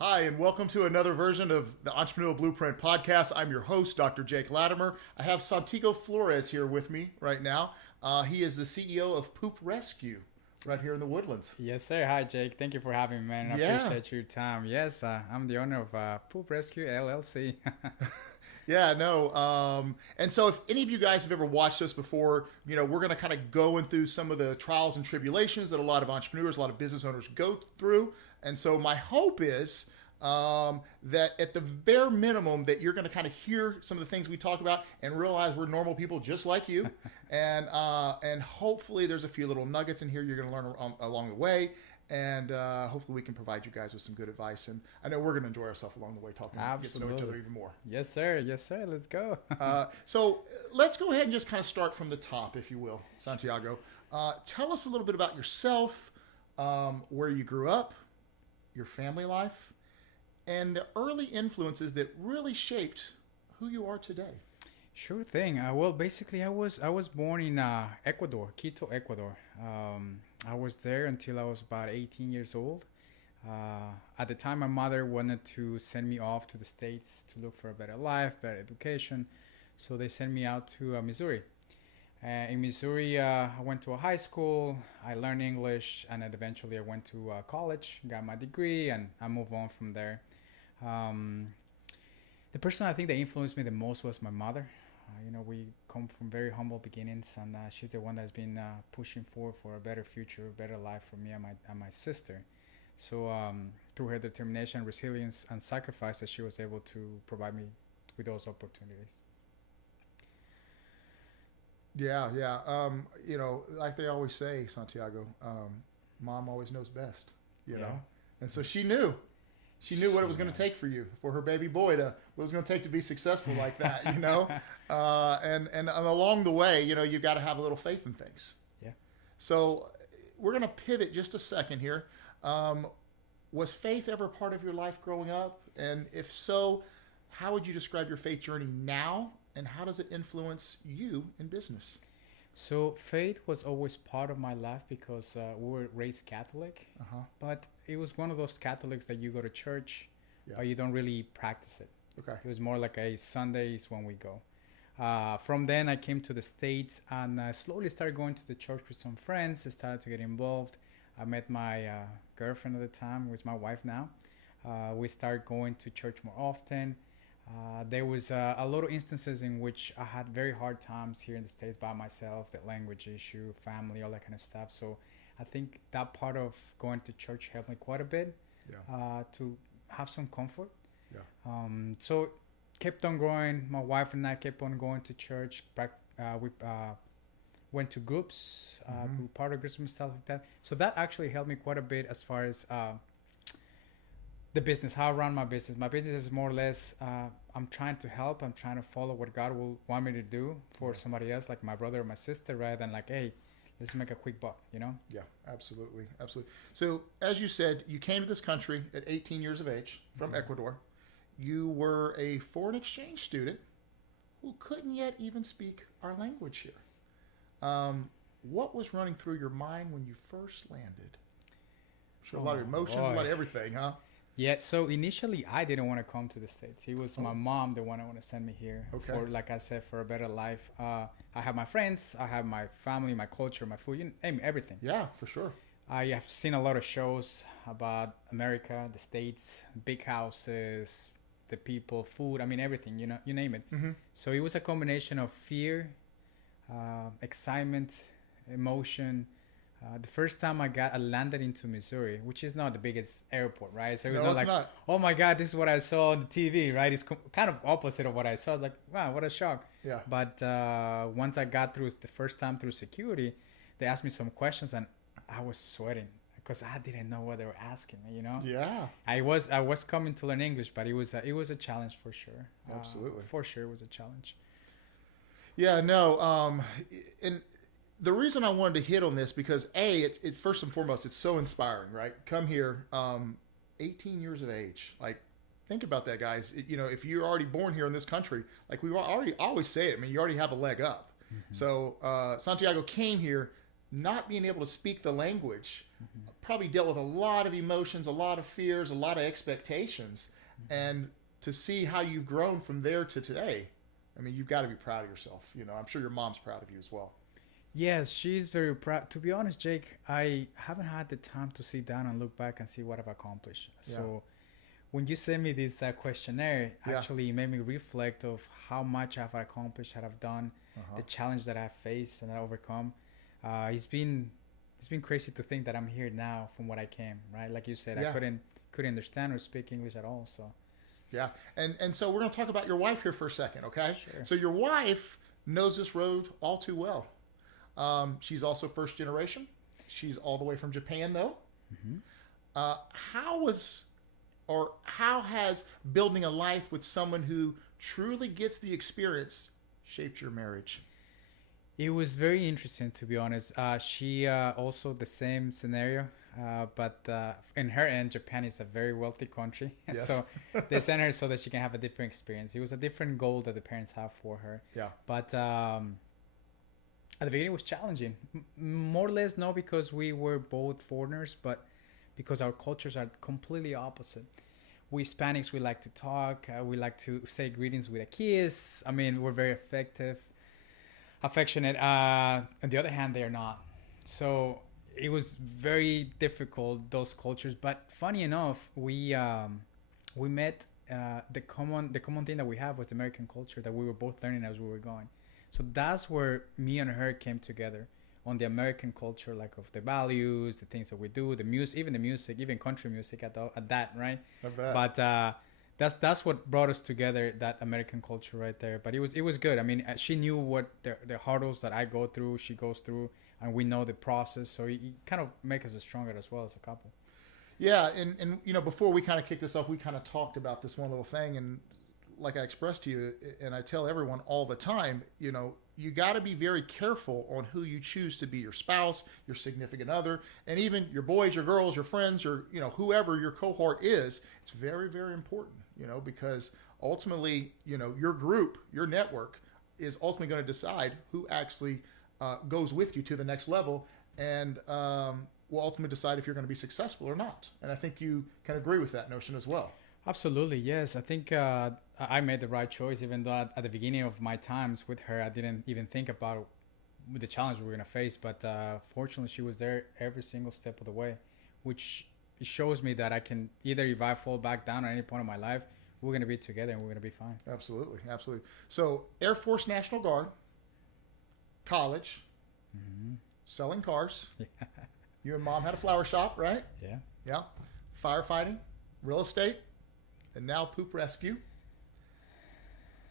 Hi, and welcome to another version of the Entrepreneurial Blueprint podcast. I'm your host, Dr. Jake Latimer. I have Santiago Flores here with me right now. He is the CEO of Poop Rescue right here in the Woodlands. Yes, sir. Hi, Jake. Thank you for having me, man. I appreciate your time. Yes, I'm the owner of Poop Rescue LLC. Yeah, no. And so if any of you guys have ever watched us before, we're going to kind of going through some of the trials and tribulations that a lot of entrepreneurs, a lot of business owners go through. And so my hope is that at the bare minimum that you're going to kind of hear some of the things we talk about and realize we're normal people just like you. And hopefully there's a few little nuggets in here you're going to learn along the way. And hopefully we can provide you guys with some good advice. And I know we're going to enjoy ourselves along the way talking, get to know each other even more. Yes, sir. Yes, sir. Let's go. So let's go ahead and just kind of start from the top, if you will, Santiago. Tell us a little bit about yourself, where you grew up, your family life, and the early influences that really shaped who you are today. Sure thing. Well, basically, I was born in Ecuador, Quito, Ecuador. I was there until I was about 18 years old. At the time, my mother wanted to send me off to the States to look for a better life, better education. So they sent me out to Missouri. In Missouri, I went to a high school. I learned English, and then eventually I went to college, got my degree, and I moved on from there. The person I think that influenced me the most was my mother. We come from very humble beginnings, and she's the one that's been pushing for a better future, a better life for me and my sister. So through her determination, resilience, and sacrifices, she was able to provide me with those opportunities. Yeah. Like they always say, Santiago, mom always knows best, know? And so she knew. She knew what it was going to take for you, for her baby boy what it was going to take to be successful like that, and along the way, you've got to have a little faith in things. Yeah. So we're going to pivot just a second here. Was faith ever part of your life growing up? And if so, how would you describe your faith journey now? And how does it influence you in business? So faith was always part of my life because we were raised Catholic, but it was one of those Catholics that you go to church, but you don't really practice it. Okay. It was more like a Sundays when we go. From then I came to the States and slowly started going to the church with some friends. I started to get involved. I met my girlfriend at the time, who is my wife now. We started going to church more often. There was a lot of instances in which I had very hard times here in the States by myself, the language issue, family, all that kind of stuff. So I think that part of going to church helped me quite a bit to have some comfort. Yeah. So kept on growing. My wife and I kept on going to church. We went to groups, we were part of groups and stuff like that. So that actually helped me quite a bit as far as the business, how I run my business. My business is more or less, I'm trying to help. I'm trying to follow what God will want me to do for somebody else, like my brother or my sister, rather than like, hey, let's make a quick buck, Yeah, absolutely. So as you said, you came to this country at 18 years of age from Ecuador. You were a foreign exchange student who couldn't yet even speak our language here. What was running through your mind when you first landed? I'm sure a lot of emotions, a lot of everything, huh? Yeah, so initially I didn't want to come to the States. It was my mom the one that wanted to send me here for, like I said, for a better life. I have my friends, I have my family, my culture, my food, everything. Yeah, for sure. I have seen a lot of shows about America, the States, big houses, the people, food, everything, you name it. So it was a combination of fear, excitement, emotion. The first time I landed into Missouri, which is not the biggest airport, right? So it was not, oh my God, this is what I saw on the TV, right? It's kind of opposite of what I saw. I was like, wow, what a shock. Yeah. But once I got through the first time through security, they asked me some questions and I was sweating because I didn't know what they were asking me, Yeah. I was coming to learn English, but it was a challenge for sure. Absolutely. For sure, it was a challenge. Yeah, no. And the reason I wanted to hit on this because it first and foremost, it's so inspiring, right? Come here, 18 years of age. Like, think about that, guys. If you're already born here in this country, like we already always say it. You already have a leg up. So Santiago came here not being able to speak the language, probably dealt with a lot of emotions, a lot of fears, a lot of expectations. And to see how you've grown from there to today, I mean, you've got to be proud of yourself. You know, I'm sure your mom's proud of you as well. Yes, she's very proud. To be honest, Jake, I haven't had the time to sit down and look back and see what I've accomplished. Yeah. So when you sent me this questionnaire, Yeah. actually made me reflect of how much I've accomplished, what I've done, the challenge that I've faced and I overcome. It's been crazy to think that I'm here now from what I came, right? Like you said, Yeah. I couldn't understand or speak English at all. So Yeah. And so we're going to talk about your wife here for a second, okay? Sure. So your wife knows this road all too well. She's also first generation. She's all the way from Japan, though. How has building a life with someone who truly gets the experience shaped your marriage? it was very interesting, to be honest. She also the same scenario, but in her end, Japan is a very wealthy country. Yes. So they sent her so that she can have a different experience. It was a different goal that the parents have for her. Yeah. But at the beginning, it was challenging. More or less, not because we were both foreigners, but because our cultures are completely opposite. We Hispanics, we like to talk. We like to say greetings with a kiss. I mean, we're very affectionate. On the other hand, they are not. So it was very difficult, those cultures. But funny enough, we met. The common thing that we have was the American culture that we were both learning as we were going. So that's where me and her came together, on the American culture, like of the values, the things that we do, the music, even country music at that, right? But that's what brought us together, that American culture right there. But it was good. I mean, she knew what the hurdles that I go through, she goes through, and we know the process. So it kind of makes us stronger as well as a couple. Yeah, and you know, before we kind of kick this off, we kind of talked about this one little thing, and like I expressed to you, and I tell everyone all the time, you know, you got to be very careful on who you choose to be your spouse, your significant other, and even your boys, your girls, your friends, your, you know, whoever your cohort is. It's very, very important, you know, because ultimately, you know, your group, your network is ultimately going to decide who actually goes with you to the next level, and will ultimately decide if you're going to be successful or not. And I think you can agree with that notion as well. Absolutely, yes. I think I made the right choice, even though at the beginning of my times with her, I didn't even think about the challenge we were going to face. But fortunately, she was there every single step of the way, which shows me that I can either, if I fall back down at any point in my life, we're going to be together and we're going to be fine. Absolutely, absolutely. So Air Force National Guard, college, selling cars. Yeah. You and mom had a flower shop, right? Yeah. Yeah. Firefighting, real estate, and now poop rescue.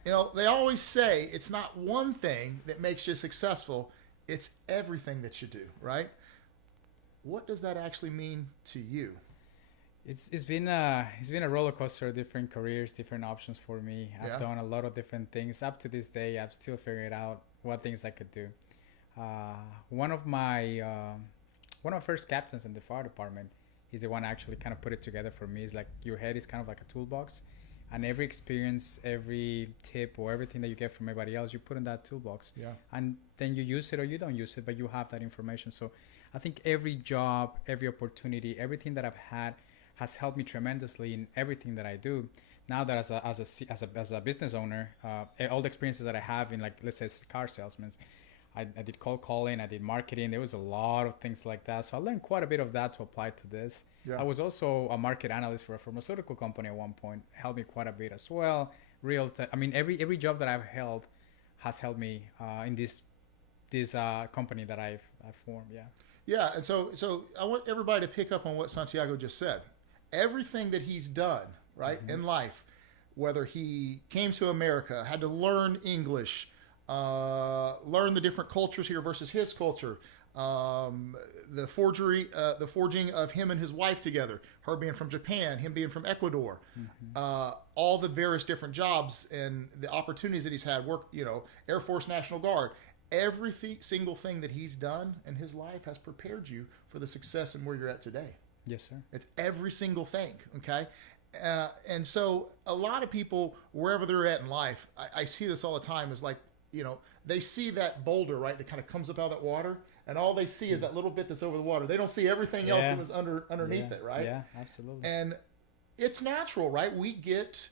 You know, they always say it's not one thing that makes you successful, it's everything that you do, right? What does that actually mean to you? It's been a roller coaster of different careers, different options for me. Yeah. I've done a lot of different things. Up to this day, I'm still figuring out what things I could do. One of my first captains in the fire department, he's the one actually kind of put it together for me. It's like your head is kind of like a toolbox, and every experience, every tip or everything that you get from everybody else, you put in that toolbox. Yeah. And then you use it or you don't use it, but you have that information. So I think every job, every opportunity, everything that I've had has helped me tremendously in everything that I do. Now that as a business owner, all the experiences that I have in, like, let's say, car salesmen, I did cold calling, I did marketing. There was a lot of things like that. So I learned quite a bit of that to apply to this. Yeah. I was also a market analyst for a pharmaceutical company at one point. Helped me quite a bit as well. I mean, every job that I've held has helped me in this company that I've formed. Yeah. Yeah, and so I want everybody to pick up on what Santiago just said. Everything that he's done, right, in life, whether he came to America, had to learn English, learn the different cultures here versus his culture, the forging of him and his wife together, her being from Japan, him being from Ecuador, all the various different jobs and the opportunities that he's had, work, you know, Air Force National Guard. Every single thing that he's done in his life has prepared you for the success and where you're at today. Yes, sir. It's every single thing, okay? And so a lot of people, wherever they're at in life, I see this all the time, is like, you know, they see that boulder, right, that kind of comes up out of that water, and all they see is that little bit that's over the water. They don't see everything else that was underneath it, right? Yeah, absolutely. And it's natural, right? We get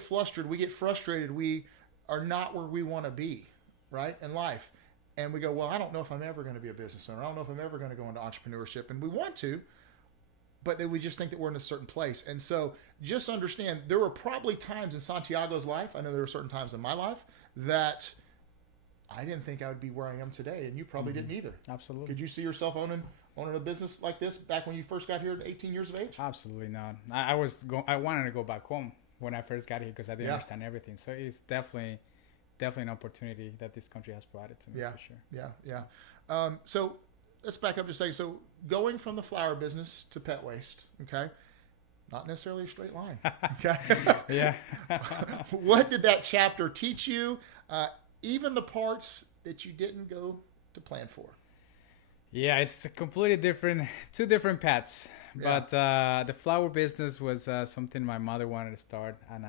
flustered, we get frustrated, we are not where we want to be, right, in life. And we go, well, I don't know if I'm ever going to be a business owner. I don't know if I'm ever going to go into entrepreneurship. And we want to, but then we just think that we're in a certain place. And so just understand, there were probably times in Santiago's life, I know there were certain times in my life, that I didn't think I would be where I am today. And you probably didn't either. Absolutely. Could you see yourself owning a business like this back when you first got here at 18 years of age? Absolutely not. I wanted to go back home when I first got here because I didn't understand everything. So it's definitely an opportunity that this country has provided to me, for sure. Yeah. So let's back up to say, so going from the flower business to pet waste, okay, not necessarily a straight line, okay? Yeah. What did that chapter teach you? Even the parts that you didn't go to plan for. Yeah, it's a completely two different paths. Yeah. But the flower business was something my mother wanted to start, and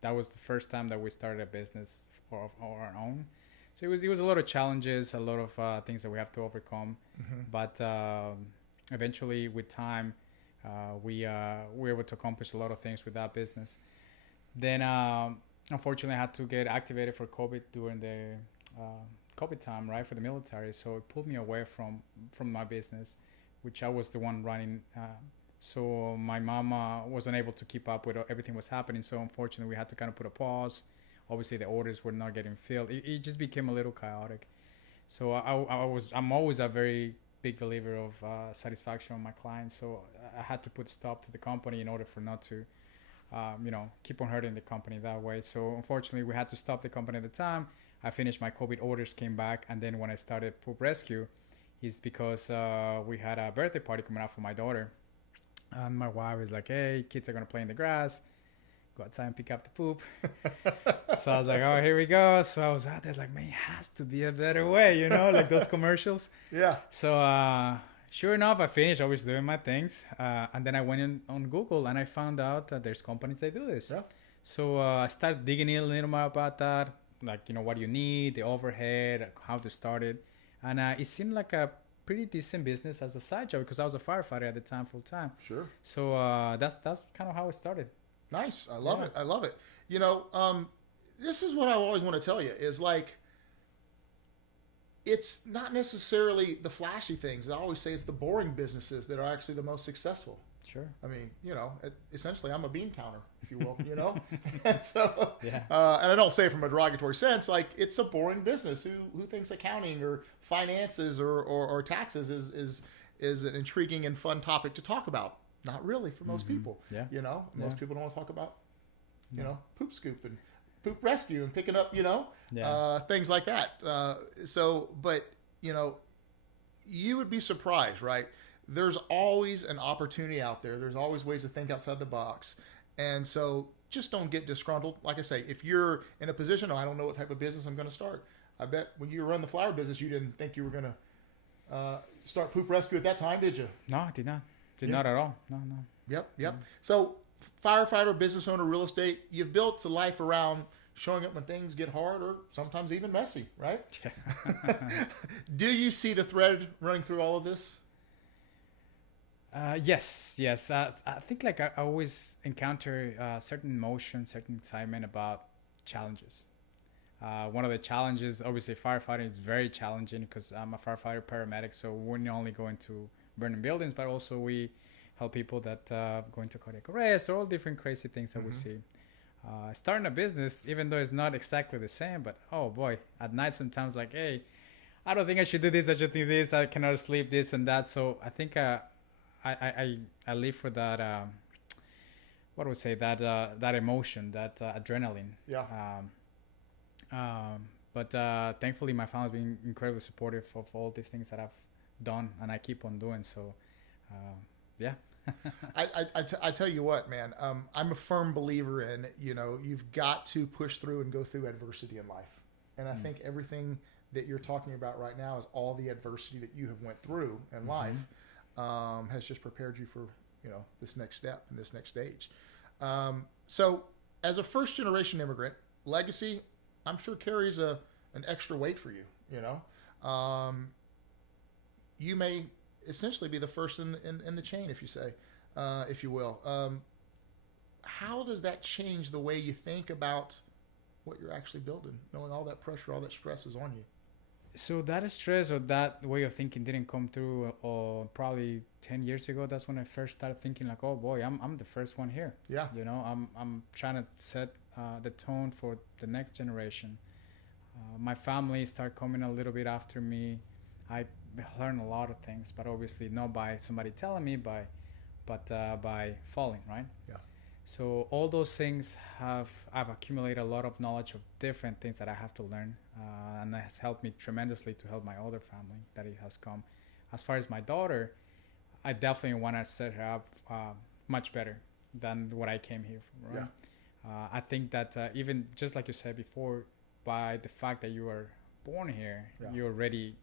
that was the first time that we started a business of our own. So it was a lot of challenges, a lot of things that we have to overcome. But eventually, with time, we were able to accomplish a lot of things with that business. Then, unfortunately, I had to get activated for COVID during the COVID time, right, for the military. So it pulled me away from my business, which I was the one running. So my mama wasn't able to keep up with everything was happening. So unfortunately, we had to kind of put a pause. Obviously, the orders were not getting filled. It just became a little chaotic. So I'm always a very big believer of satisfaction of my clients. So I had to put a stop to the company in order for not to, keep on hurting the company that way. So unfortunately, we had to stop the company at the time. I finished my COVID orders, came back, and then when I started Poop Rescue, is because we had a birthday party coming out for my daughter, and my wife was like, "Hey, kids are gonna play in the grass. Go outside and pick up the poop." So I was like, "Oh, here we go." So I was out there like, "Man, it has to be a better way," like those commercials. Yeah. So sure enough, I finished always doing my things, and then I went on Google and I found out that there's companies that do this. Yeah. So I started digging in a little more about that. Like, what you need, the overhead, how to start it. And it seemed like a pretty decent business as a side job because I was a firefighter at the time, full time. Sure. So that's kind of how it started. Nice. I love it. I love it. This is what I always want to tell you is like, it's not necessarily the flashy things. I always say it's the boring businesses that are actually the most successful. Sure. I mean, essentially I'm a bean counter, if you will, and so, Yeah. And I don't say it from a derogatory sense, like it's a boring business. Who thinks accounting or finances or taxes is an intriguing and fun topic to talk about? Not really for most people. Yeah. Most people don't want to talk about, poop scoop and poop rescue and picking up, things like that. But you would be surprised, right? There's always an opportunity out there. There's always ways to think outside the box. And so just don't get disgruntled. Like I say, if you're in a position, I don't know what type of business I'm going to start. I bet when you run the flower business, you didn't think you were going to start Poop Rescue at that time, did you? No, I did not. Not at all. No. Yep. So firefighter, business owner, real estate, you've built a life around showing up when things get hard or sometimes even messy, right? Yeah. Do you see the thread running through all of this? Yes. I think I always encounter certain emotion, certain excitement about challenges. One of the challenges, obviously, firefighting is very challenging because I'm a firefighter-paramedic, so we're not only going to burning buildings, but also we help people that go into cardiac arrest or all different crazy things that we see. Starting a business, even though it's not exactly the same, but oh boy, at night sometimes hey, I don't think I should do this, I should do this, I cannot sleep, this and that. So I think I live for that, that emotion, that adrenaline. Yeah. But thankfully my family's been incredibly supportive of all these things that I've done and I keep on doing. So, yeah. I tell you what, man, I'm a firm believer in, you've got to push through and go through adversity in life. And I think everything that you're talking about right now is all the adversity that you have went through in life has just prepared you for, this next step and this next stage. So as a first generation immigrant, legacy, I'm sure carries an extra weight for you, you may essentially be the first in the chain, if you will. How does that change the way you think about what you're actually building, knowing all that pressure, all that stress is on you? So that stress or that way of thinking didn't come through probably 10 years ago. That's when I first started thinking like, oh boy, I'm the first one here. Yeah. You know, I'm trying to set the tone for the next generation. My family started coming a little bit after me. I learned a lot of things, but obviously not by somebody telling me, but by falling, right? Yeah. So all those things I've accumulated a lot of knowledge of different things that I have to learn, and that has helped me tremendously to help my other family that it has come. As far as my daughter, I definitely want to set her up much better than what I came here from. Right? Yeah. I think that even just like you said before, by the fact that you are born here, you're already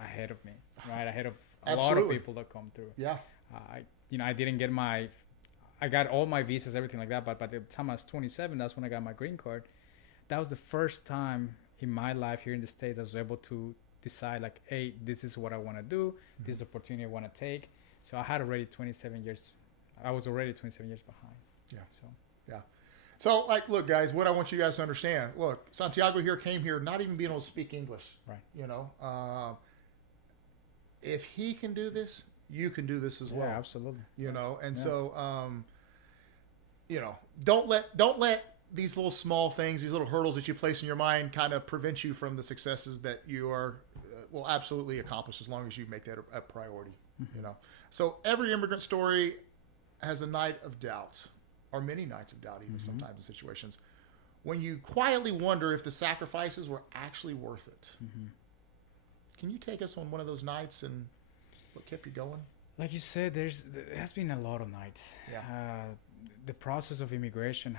ahead of me, right? Ahead of a lot of people that come through. Yeah. I didn't get I got all my visas, everything like that. But by the time I was 27, that's when I got my green card. That was the first time in my life here in the States I was able to decide like, hey, this is what I want to do. Mm-hmm. This is the opportunity I want to take. So I had already 27 years. I was already 27 years behind. Yeah. So like, look, guys, what I want you guys to understand, look, Santiago here came here not even being able to speak English. Right. You know, if he can do this, you can do this as well. Yeah, absolutely. You know, and so, you know, don't let these little small things, these little hurdles that you place in your mind kind of prevent you from the successes that you are will absolutely accomplish as long as you make that a priority. Mm-hmm. You know, so every immigrant story has a night of doubt, or many nights of doubt, even sometimes in situations when you quietly wonder if the sacrifices were actually worth it. Mm-hmm. Can you take us on one of those nights and what kept you going? Like you said, there has been a lot of nights. Yeah. The process of immigration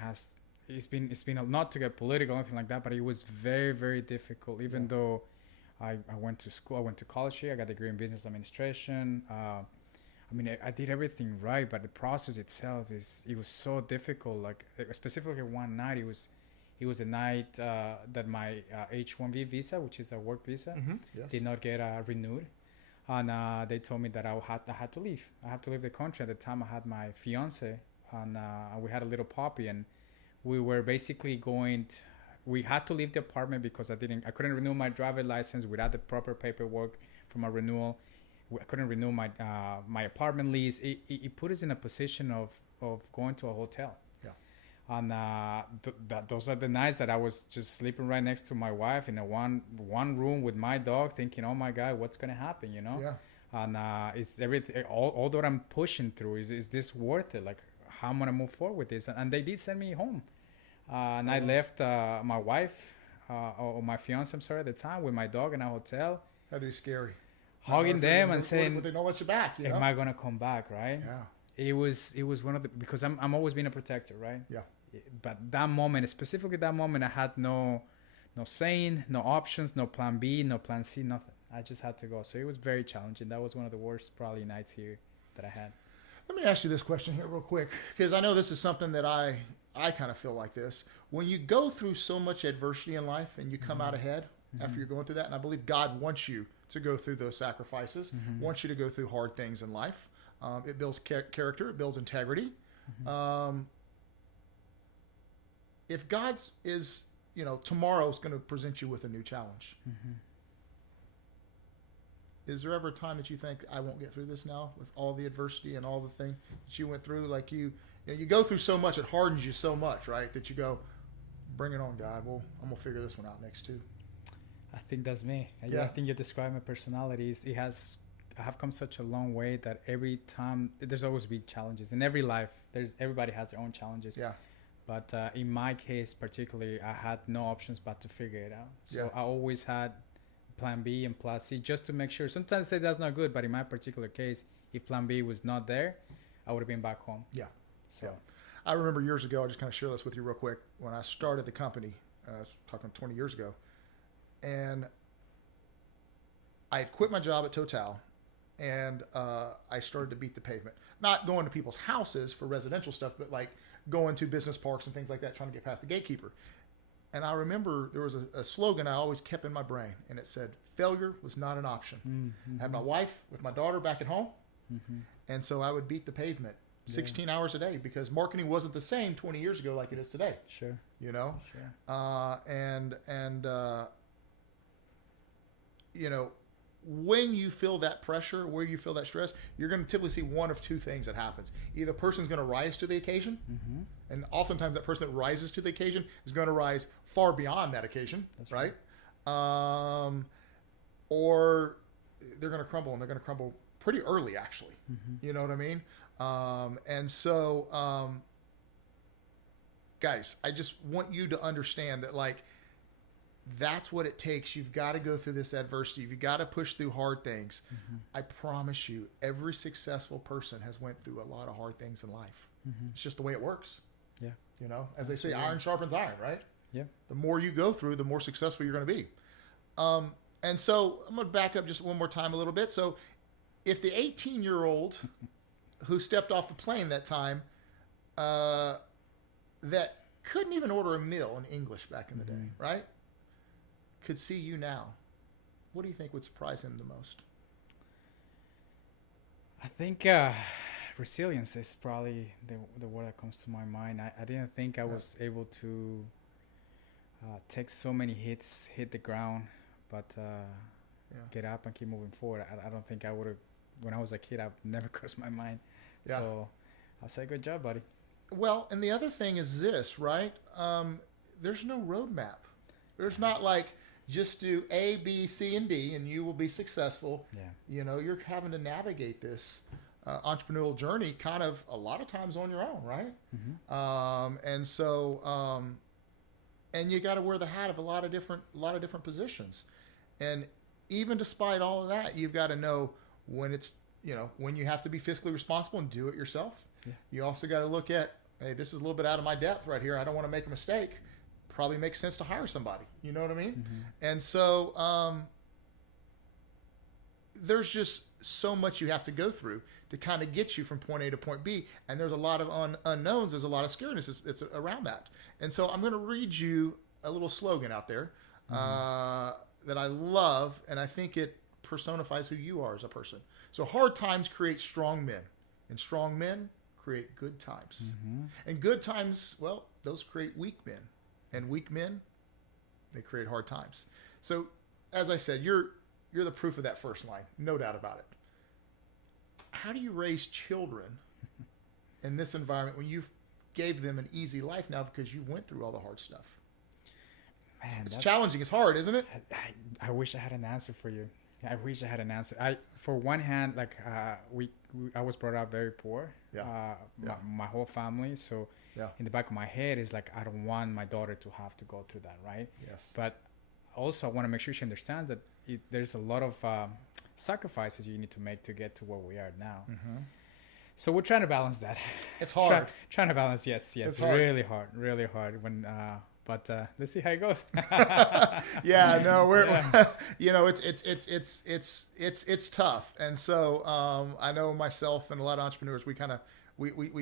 it's been not to get political or anything like that, but it was very, very difficult. Even though I went to school, I went to college here. I got a degree in business administration. I mean, I did everything right, but the process itself it was so difficult. Like specifically one night, it was a night that my H-1B visa, which is a work visa, did not get renewed. And they told me that I had to leave. I had to leave the country. At the time, I had my fiance, and we had a little puppy, and we were basically we had to leave the apartment because I couldn't renew my driver's license without the proper paperwork for my renewal. I couldn't renew my apartment lease. It put us in a position of going to a hotel. Yeah. And those are the nights that I was just sleeping right next to my wife in a one room with my dog, thinking, "Oh my God, what's gonna happen?" You know. Yeah. And is everything all that I'm pushing through is this worth it? Like, how am I gonna move forward with this? And they did send me home. And I left my wife or my fiance, I'm sorry, at the time with my dog in a hotel. That'd be scary. Hugging them and saying, "Would they not let you back? Am I gonna come back?" Right? Yeah. It was one of the, because I'm always been a protector, right? Yeah. But that moment, specifically that moment, I had no saying, no options, no plan B, no plan C, nothing. I just had to go. So it was very challenging. That was one of the worst probably nights here that I had. Let me ask you this question here real quick, because I know this is something that I kind of feel like this. When you go through so much adversity in life and you come out ahead after you're going through that, and I believe God wants you to go through those sacrifices, wants you to go through hard things in life. It builds character, it builds integrity. If God is, tomorrow's going to present you with a new challenge. Is there ever a time that you think, I won't get through this now with all the adversity and all the thing that you went through? Like you go through so much, it hardens you so much, right? That you go, bring it on, God. Well, I'm going to figure this one out next too. I think that's me. Yeah. I think you describe my personality. I have come such a long way that every time there's always been challenges in every life. Everybody has their own challenges. Yeah. But in my case, particularly, I had no options but to figure it out. So Yeah. I always had plan B and plan C just to make sure. Sometimes I say that's not good, but in my particular case, if plan B was not there, I would have been back home. Yeah. So Yeah. I remember years ago, I'll just kind of share this with you real quick. When I started the company, I was talking 20 years ago, and I had quit my job at Total, and I started to beat the pavement. Not going to people's houses for residential stuff, but like going to business parks and things like that, trying to get past the gatekeeper. And I remember there was a slogan I always kept in my brain, and it said, failure was not an option. Mm-hmm. I had my wife with my daughter back at home, Mm-hmm. and so I would beat the pavement 16 hours a day because marketing wasn't the same 20 years ago like it is today. Sure. You know? Sure. You know, when you feel that pressure, where you feel that stress, you're going to typically see one of two things that happens. Either a person's going to rise to the occasion, Mm-hmm. and oftentimes that person that rises to the occasion is going to rise far beyond that occasion, That's right? Or they're going to crumble, and they're going to crumble pretty early, actually. Mm-hmm. You know what I mean? Guys, I just want you to understand that, like, that's what it takes. You've got to go through this adversity. You've got to push through hard things. Mm-hmm. I promise you, every successful person has went through a lot of hard things in life. Mm-hmm. It's just the way it works. Yeah. You know, as they say, Absolutely. iron sharpens iron, right? Yeah. The more you go through, the more successful you're going to be. And so I'm going to back up just one more time a little bit. So if the 18-year-old who stepped off the plane that time that couldn't even order a meal in English back in the day, right, could see you now, what do you think would surprise him the most? I think resilience is probably the word that comes to my mind. I didn't think I was able to take so many hits, hit the ground, but get up and keep moving forward. I don't think I would have, when I was a kid, I've never crossed my mind. Yeah. So I'll say good job, buddy. Well, and the other thing is this, right? There's no roadmap. There's not like just do A, B, C, and D, and you will be successful. Yeah. You know, you're having to navigate this entrepreneurial journey kind of a lot of times on your own, right? Mm-hmm. And you got to wear the hat of a lot of different positions. And even despite all of that, you've got to know when it's, you know, when you have to be fiscally responsible and do it yourself. Yeah. You You also got to look at, hey, this is a little bit out of my depth right here. I don't want to make a mistake. Probably makes sense to hire somebody. You know what I mean? Mm-hmm. And so there's just so much you have to go through to kind of get you from point A to point B. And there's a lot of unknowns. There's a lot of scariness it's around that. And so I'm going to read you a little slogan out there that I love, and I think it personifies who you are as a person. So hard times create strong men, and strong men create good times. Mm-hmm. And good times, well, those create weak men. And weak men, they create hard times. So, as I said, you're the proof of that first line, no doubt about it. How do you raise children in this environment when you've gave them an easy life now because you went through all the hard stuff? Man, it's challenging. It's hard, isn't it? I wish I had an answer for you. I wish I had an answer. For one hand, like I was brought up very poor. Yeah. My whole family. So in the back of my head is like, I don't want my daughter to have to go through that, right? Yes. But also I want to make sure she understands that there's a lot of sacrifices you need to make to get to where we are now. Mm-hmm. So we're trying to balance that. It's hard. Trying to balance, yes. It's hard. Really hard. When but let's see how it goes. Yeah, no, we're you know, it's tough. And so I know myself and a lot of entrepreneurs, we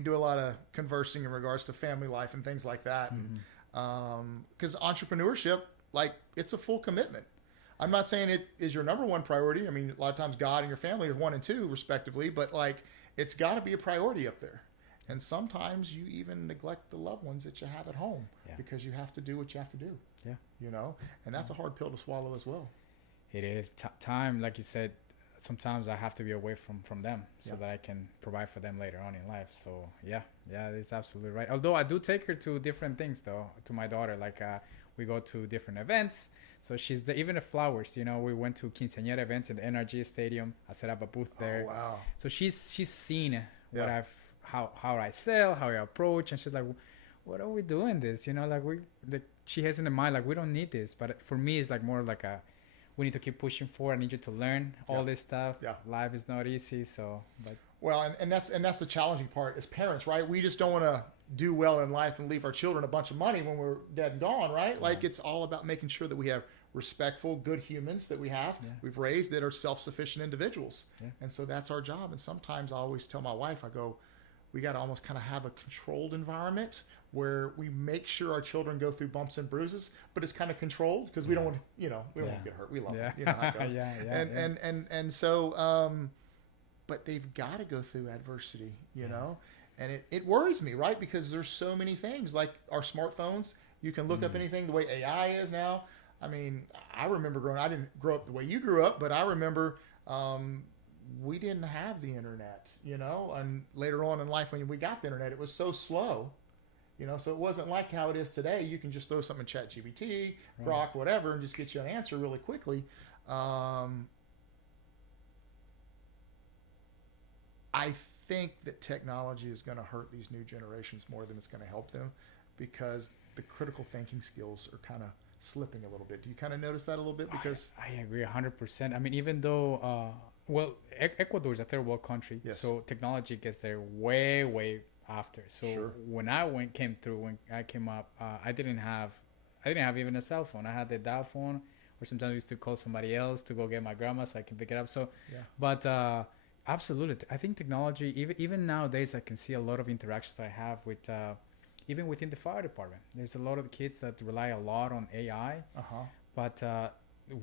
do a lot of conversing in regards to family life and things like that. Mm-hmm. And because entrepreneurship, like, it's a full commitment. I'm not saying it is your number one priority. I mean, a lot of times God and your family are 1 and 2 respectively, but like, it's got to be a priority up there. And sometimes you even neglect the loved ones that you have at home because you have to do what you have to do. Yeah. You know, and that's a hard pill to swallow as well. It is. Time, like you said, sometimes I have to be away from them so that I can provide for them later on in life. So yeah, it's absolutely right. Although I do take her to different things though, to my daughter, like we go to different events. So she's even the flowers, you know, we went to quinceañera events in the NRG Stadium. I set up a booth there. Oh, wow. So she's seen what how I sell, how I approach, and she's like, what are we doing this? You know, like she has in the mind, like, we don't need this. But for me, it's like more like we need to keep pushing forward. I need you to learn all this stuff. Yeah. Life is not easy. So, but. Well, and that's the challenging part as parents, right? We just don't want to do well in life and leave our children a bunch of money when we're dead and gone, right? Like, it's all about making sure that we have respectful, good humans that we've raised that are self-sufficient individuals. Yeah. And so that's our job. And sometimes I always tell my wife, I go, we got to almost kind of have a controlled environment where we make sure our children go through bumps and bruises, but it's kind of controlled because we don't want to, we don't want to get hurt. We love them. You know how it goes. And so, but they've got to go through adversity, you know, and it worries me, right? Because there's so many things like our smartphones. You can look up anything the way AI is now. I mean, I remember I didn't grow up the way you grew up, but I remember, we didn't have the internet, you know, and later on in life when we got the internet, it was so slow. You know, so it wasn't like how it is today. You can just throw something in ChatGPT, Grok, whatever, and just get you an answer really quickly. I think that technology is going to hurt these new generations more than it's going to help them because the critical thinking skills are kind of slipping a little bit. Do you kind of notice that a little bit? Because I agree 100%. I mean, even though, Ecuador is a third world country, so technology gets there way after. So when I came up, I didn't have even a cell phone. I had the dial phone, or sometimes we used to call somebody else to go get my grandma so I can pick it up. So, but absolutely, I think technology, even nowadays, I can see a lot of interactions I have with, even within the fire department. There's a lot of kids that rely a lot on AI, but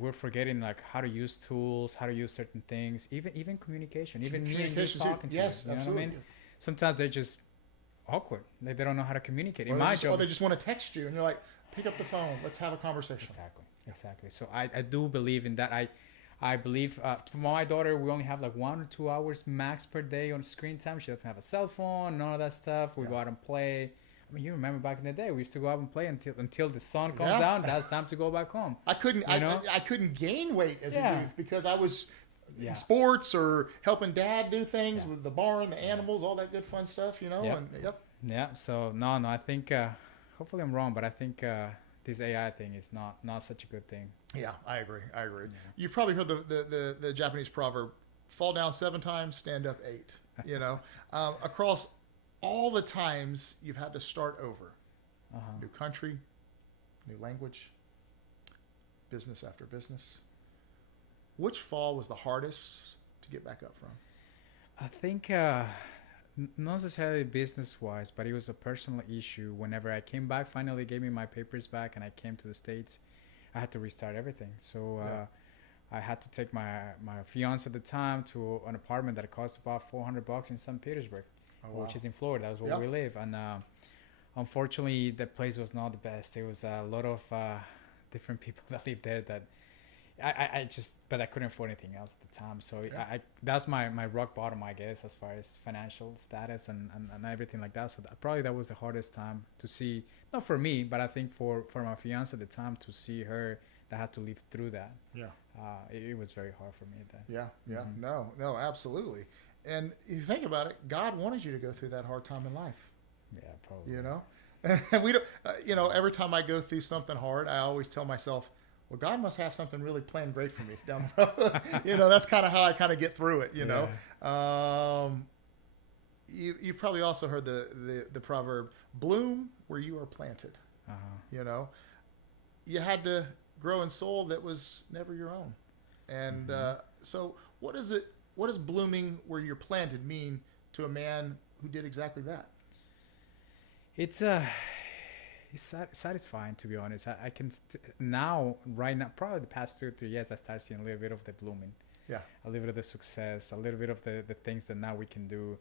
we're forgetting like how to use tools, how to use certain things, even communication, even me and you talking to you. You know what I mean? Sometimes they're just awkward. They don't know how to communicate. In my job, they just want to text you, and you're like, pick up the phone. Let's have a conversation. Exactly. So I do believe in that. I believe for my daughter, we only have like 1 or 2 hours max per day on screen time. She doesn't have a cell phone, none of that stuff. We go out and play. I mean, you remember back in the day, we used to go out and play until the sun comes down. That's time to go back home. I couldn't gain weight as a youth because I was in sports or helping dad do things with the barn, the animals, all that good fun stuff, you know. So no, I think hopefully I'm wrong, but I think this AI thing is not such a good thing. Yeah, I agree. You've probably heard the Japanese proverb, fall down 7 times, stand up 8. You know, across all the times you've had to start over, new country, new language, business after business. Which fall was the hardest to get back up from? I think not necessarily business-wise, but it was a personal issue. Whenever I came back, finally gave me my papers back, and I came to the States, I had to restart everything. So I had to take my fiance at the time to an apartment that cost about $400 in St. Petersburg, which is in Florida. That was where we live. And unfortunately, the place was not the best. There was a lot of different people that lived there that but I couldn't afford anything else at the time. So that's my rock bottom, I guess, as far as financial status and everything like that. So that was the hardest time to see, not for me, but I think for my fiance at the time, to see her that had to live through that. It was very hard for me then. No, absolutely. And you think about it, God wanted you to go through that hard time in life. Yeah, probably. You know, and we don't. Every time I go through something hard, I always tell myself, well, God must have something really planned great for me down the road. That's kind of how I kind of get through it. You know, you've probably also heard the proverb, bloom where you are planted. You know, you had to grow in soil that was never your own. And so what does blooming where you're planted mean to a man who did exactly that? It's satisfying, to be honest. I can right now, probably the past 2 or 3 years, I started seeing a little bit of the blooming. A little bit of the success, a little bit of the things that now we can do.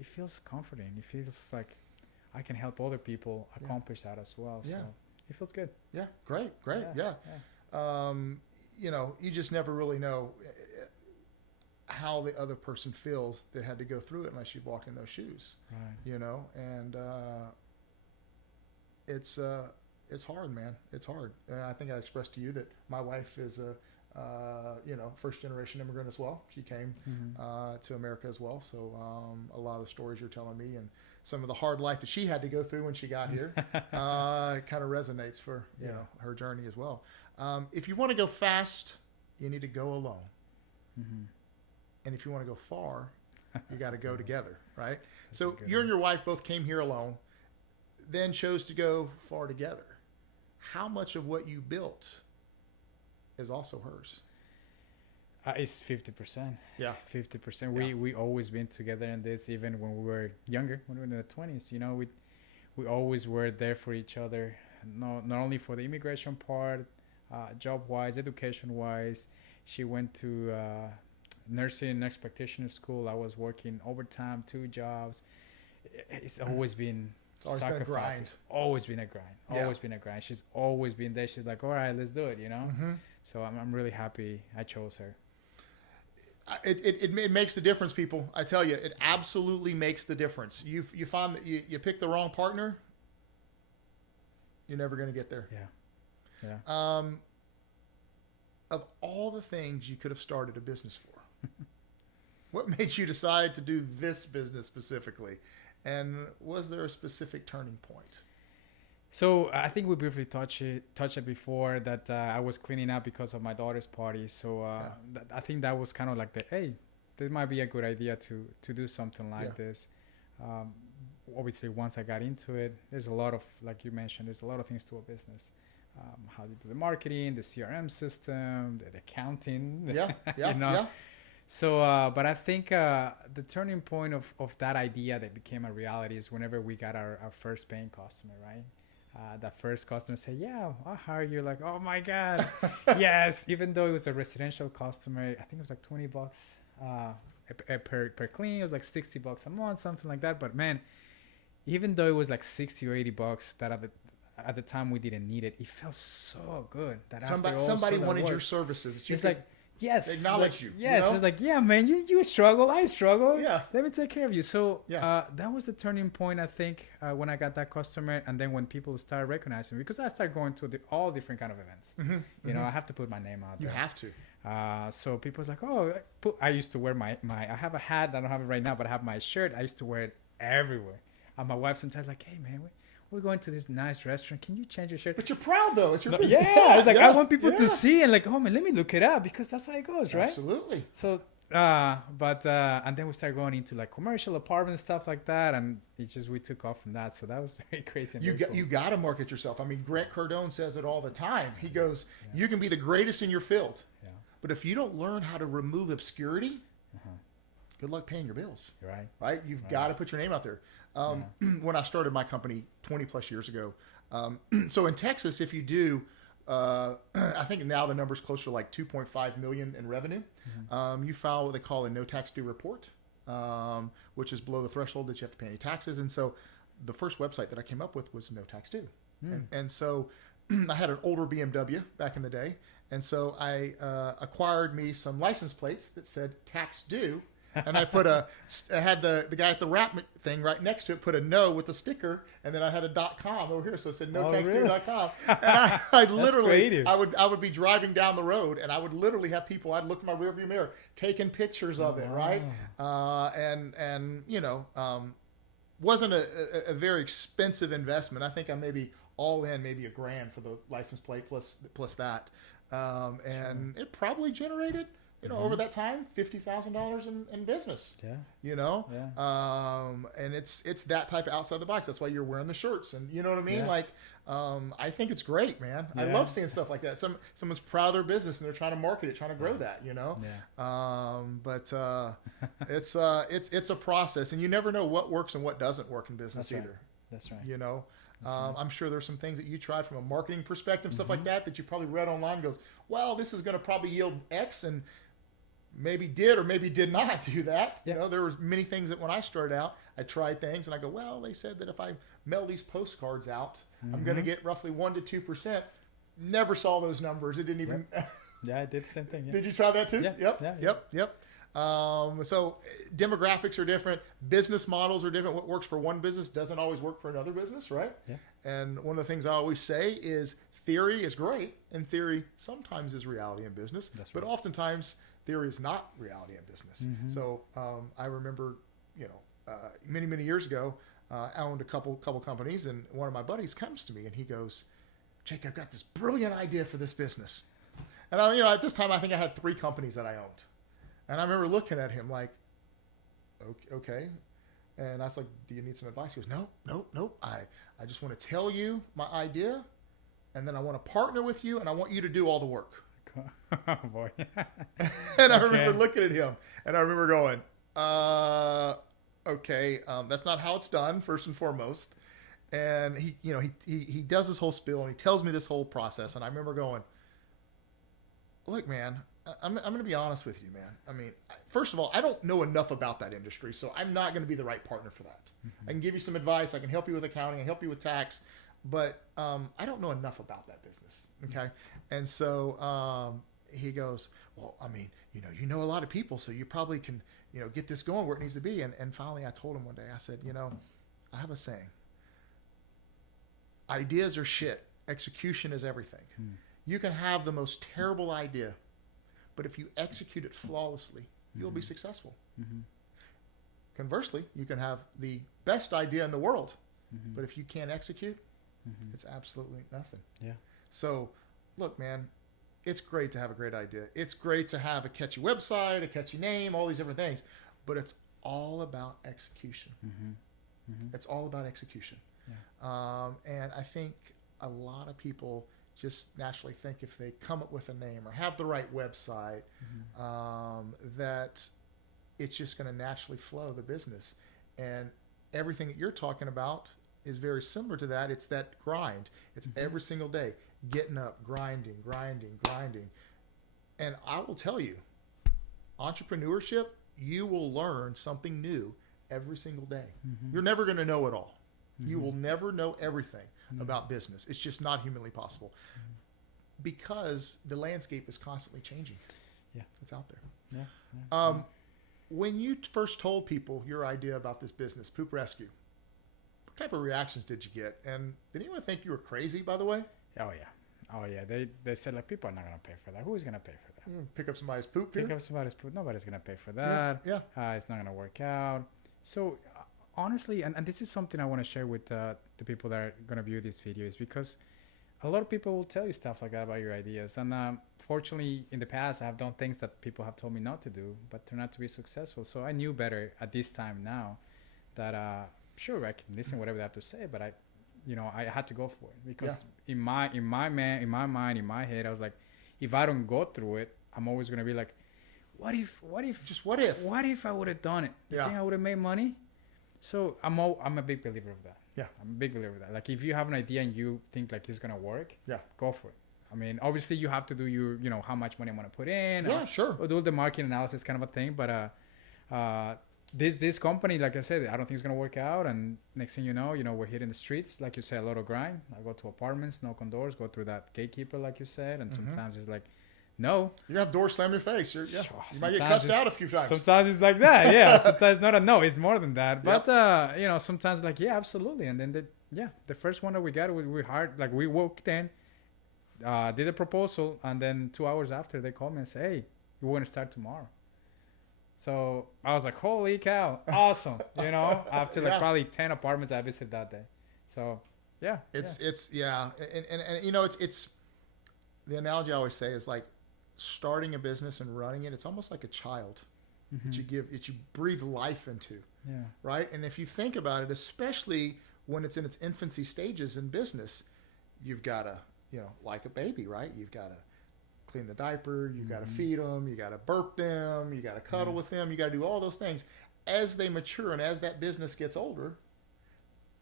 It feels comforting. It feels like I can help other people accomplish that as well. So it feels good. Yeah, great. You just never really know how the other person feels that had to go through it unless you've walked in those shoes. You know, and it's hard, man. It's hard. And I think I expressed to you that my wife is a first generation immigrant as well. She came to America as well. So a lot of the stories you're telling me and some of the hard life that she had to go through when she got here kind of resonates for her journey as well. If you want to go fast, you need to go alone. And if you want to go far, you got to go together, right? So you and your wife both came here alone, then chose to go far together. How much of what you built is also hers? It's 50%. Yeah. 50%. Yeah. We always been together in this, even when we were younger, when we were in the 20s. You know, we always were there for each other. Not only for the immigration part, job wise, education wise. She went to nursing, nurse practitioner school. I was working overtime, 2 jobs. It's always been sacrifices. It's always been a grind. Always been a grind. She's always been there. She's like, all right, let's do it. You know. Mm-hmm. So I'm really happy I chose her. It makes the difference, people. I tell you, it absolutely makes the difference. You find that you pick the wrong partner, you're never going to get there. Yeah. Of all the things you could have started a business for, what made you decide to do this business specifically? And was there a specific turning point? So I think we briefly touched it before that I was cleaning up because of my daughter's party. So I think that was kind of like hey, this might be a good idea to do something like this. Obviously, once I got into it, there's a lot of, like you mentioned, there's a lot of things to a business. How to do the marketing, the CRM system, the accounting. Yeah. So, but I think the turning point of that idea that became a reality is whenever we got our first paying customer, right? That first customer said, yeah, I'll hire you. Like, oh my God. Yes. Even though it was a residential customer, I think it was like $20 per clean. It was like $60 a month, something like that. But man, even though it was like $60 or $80 that at the time we didn't need it, it felt so good that somebody wanted your services. It's like, yes, acknowledge you. Yes, you know? It's like, yeah, man, you struggle, I struggle. Yeah, let me take care of you. So that was the turning point, I think, when I got that customer, and then when people started recognizing me, because I started going to all different kind of events. Mm-hmm, you know, I have to put my name out there. You have to. So people was like, oh, I used to wear my I have a hat. I don't have it right now, but I have my shirt. I used to wear it everywhere. And my wife sometimes like, hey man, we're going to this nice restaurant. Can you change your shirt? But you're proud though. It's your business. Yeah. It's like I want people to see and like, oh man, let me look it up because that's how it goes, right? Absolutely. So, and then we started going into like commercial apartment stuff like that, and we took off from that. So that was very crazy. You got to market yourself. I mean, Grant Cardone says it all the time. He goes, you can be the greatest in your field, but if you don't learn how to remove obscurity, good luck paying your bills. Right? You've got to put your name out there. When I started my company 20 plus years ago, so in Texas, if you do, I think now the number's closer to like 2.5 million in revenue. You file what they call a no tax due report, which is below the threshold that you have to pay any taxes. And so the first website that I came up with was no tax due. And so I had an older BMW back in the day. And so I acquired me some license plates that said tax due. And I had the guy at the wrap thing right next to it, put a no with a sticker, and then I had a .com over here, so it said notaxdue.com. And I literally, I would be driving down the road, and I would literally have people, I'd look in my rearview mirror, taking pictures of it, right? And you know, wasn't a very expensive investment. I think I maybe all in maybe $1,000 for the license plate plus that, and it probably generated, you know, over that time, $50,000 in business. You know, and it's that type of outside the box. That's why you're wearing the shirts, and you know what I mean. Like, I think it's great, man. I love seeing stuff like that. Someone's proud of their business and they're trying to market it, trying to grow that. You know, but it's a process, and you never know what works and what doesn't work in business either. That's right. You know. I'm sure there's some things that you tried from a marketing perspective, stuff like that you probably read online and goes, well, this is going to probably yield X, and maybe did or maybe did not do that. You know, there was many things that when I started out, I tried things and I go, well, they said that if I mail these postcards out, I'm going to get roughly 1% to 2%. Never saw those numbers. It didn't even. I did the same thing. Did you try that too? Yep. So demographics are different. Business models are different. What works for one business doesn't always work for another business, right? And one of the things I always say is theory is great, and theory sometimes is reality in business, but oftentimes theory is not reality in business. So I remember, you know, many years ago, I owned a couple companies, and one of my buddies comes to me and he goes, Jake, I've got this brilliant idea for this business. And I, you know, at this time, I think I had 3 companies that I owned. And I remember looking at him like, okay. And I was like, do you need some advice? He goes, no. I just want to tell you my idea, and then I want to partner with you, and I want you to do all the work. Oh boy. And I remember looking at him, and I remember going, okay, that's not how it's done, first and foremost. And he does this whole spiel, and he tells me this whole process, and I remember going, look, man, I'm going to be honest with you, man. I mean, first of all, I don't know enough about that industry, so I'm not going to be the right partner for that. I can give you some advice. I can help you with accounting. I can help you with tax, but I don't know enough about that business. Okay. And so he goes, well, I mean, you know a lot of people, so you probably can, get this going where it needs to be. And finally I told him one day, I said, I have a saying, ideas are shit. Execution is everything. You can have the most terrible idea, but if you execute it flawlessly, you'll be successful. Conversely, you can have the best idea in the world, but if you can't execute, it's absolutely nothing. Yeah. So, look, man, it's great to have a great idea. It's great to have a catchy website, a catchy name, all these different things, but it's all about execution. It's all about execution. Yeah. And I think a lot of people just naturally think if they come up with a name or have the right website, that it's just going to naturally flow the business. And everything that you're talking about is very similar to that. It's that grind. It's every single day, getting up, grinding. And I will tell you, entrepreneurship, you will learn something new every single day. You're never going to know it all. You will never know everything about business. It's just not humanly possible because the landscape is constantly changing. Yeah. It's out there. Yeah. When you first told people your idea about this business, Poop Rescue, what type of reactions did you get? And did anyone think you were crazy, by the way? Oh yeah. They said, like, people are not going to pay for that. Who's going to pay for that? Pick up somebody's poop. Pick up somebody's poop. Nobody's going to pay for that. Yeah. It's not going to work out. So honestly, and this is something I want to share with the people that are going to view these videos, because a lot of people will tell you stuff like that about your ideas. And fortunately, in the past, I have done things that people have told me not to do, but turned out to be successful. So I knew better at this time now that, sure, I can listen to whatever they have to say, but I had to go for it, because in my mind, in my head, I was like, if I don't go through it, I'm always going to be like, what if I would have done it? You think I would have made money? So I'm a big believer of that. Yeah. I'm a big believer of that. Like, if you have an idea and you think like it's going to work, go for it. I mean, obviously you have to do your, how much money I'm going to put in. Or do the market analysis kind of a thing. But this company, like I said, I don't think it's going to work out. And next thing you know, we're hitting the streets. Like you said, a lot of grind. I go to apartments, knock on doors, go through that gatekeeper, like you said. And sometimes it's like, no. You have doors slam in your face. You might get cussed out a few times. Sometimes it's like that. Yeah. Sometimes not a no. It's more than that. But, sometimes like, yeah, absolutely. And then the first one that we got, we hired, like, we walked in, did a proposal. And then 2 hours after, they called me and said, hey, we want to start tomorrow. So I was like, holy cow. Awesome. After probably 10 apartments I visited that day. So, yeah. It's the analogy I always say is like, starting a business and running it, it's almost like a child that you breathe life into. Yeah. Right. And if you think about it, especially when it's in its infancy stages in business, you've got to, like a baby, right? You've got to clean the diaper, you got to feed them, you got to burp them, you got to cuddle with them, you got to do all those things. As they mature and as that business gets older,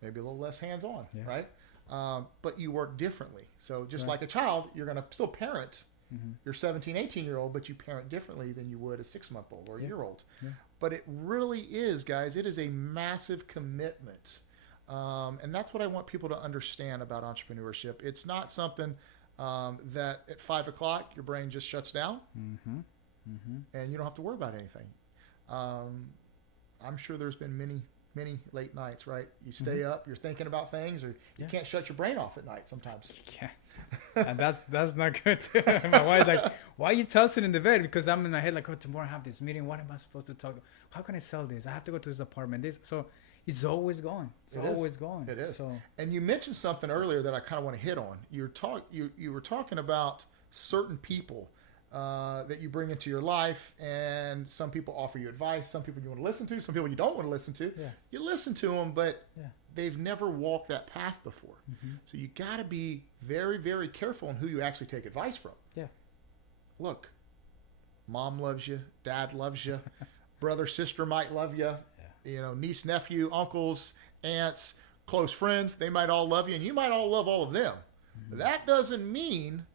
maybe a little less hands-on, right? But you work differently. So just like a child, you're going to still parent your 17, 18-year-old, but you parent differently than you would a 6-month-old or a year-old. Yeah. But it really is, guys, it is a massive commitment. And that's what I want people to understand about entrepreneurship. It's not something that at 5 o'clock, your brain just shuts down and you don't have to worry about anything. I'm sure there's been many late nights, right? You stay up, you're thinking about things, or you can't shut your brain off at night sometimes. Yeah. And that's not good too. My wife's like, why are you tossing in the bed? Because I'm in my head like, oh, tomorrow I have this meeting. What am I supposed to talk about? How can I sell this? I have to go to this apartment. So it's always going. It's always going. It is. So. And you mentioned something earlier that I kind of want to hit on. You were talking about certain people that you bring into your life, and some people offer you advice, some people you want to listen to, some people you don't want to listen to. Yeah. You listen to them, but they've never walked that path before. So you got to be very, very careful on who you actually take advice from. Yeah. look, mom loves you, dad loves you, brother, sister might love you, you know, niece, nephew, uncles, aunts, close friends, they might all love you, and you might all love all of them. But that doesn't mean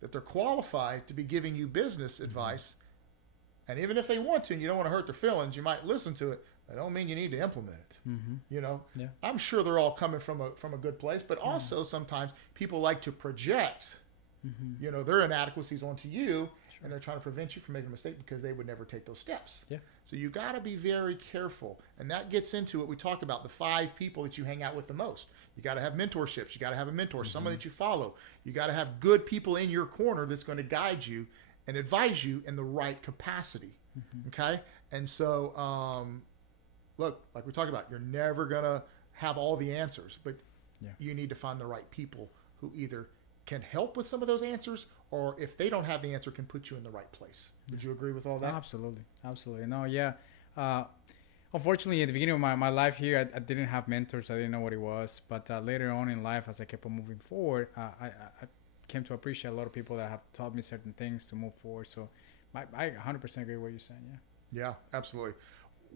that they're qualified to be giving you business advice. And even if they want to, and you don't want to hurt their feelings, you might listen to it. That don't mean you need to implement it. You know, I'm sure they're all coming from a good place, but also sometimes people like to project, you know, their inadequacies onto you, and they're trying to prevent you from making a mistake because they would never take those steps. So you got to be very careful, and that gets into what we talk about, the 5 people that you hang out with the most. You got to have mentorships. You got to have a mentor, someone that you follow. You got to have good people in your corner that's going to guide you and advise you in the right capacity. Okay, and so look, like we talked about, you're never going to have all the answers, but you need to find the right people who either can help with some of those answers, or if they don't have the answer, can put you in the right place. Would you agree with all that? Absolutely. No, unfortunately, at the beginning of my life here, I didn't have mentors. I didn't know what it was. But later on in life, as I kept on moving forward, I came to appreciate a lot of people that have taught me certain things to move forward. So I 100% agree with what you're saying. Yeah, absolutely.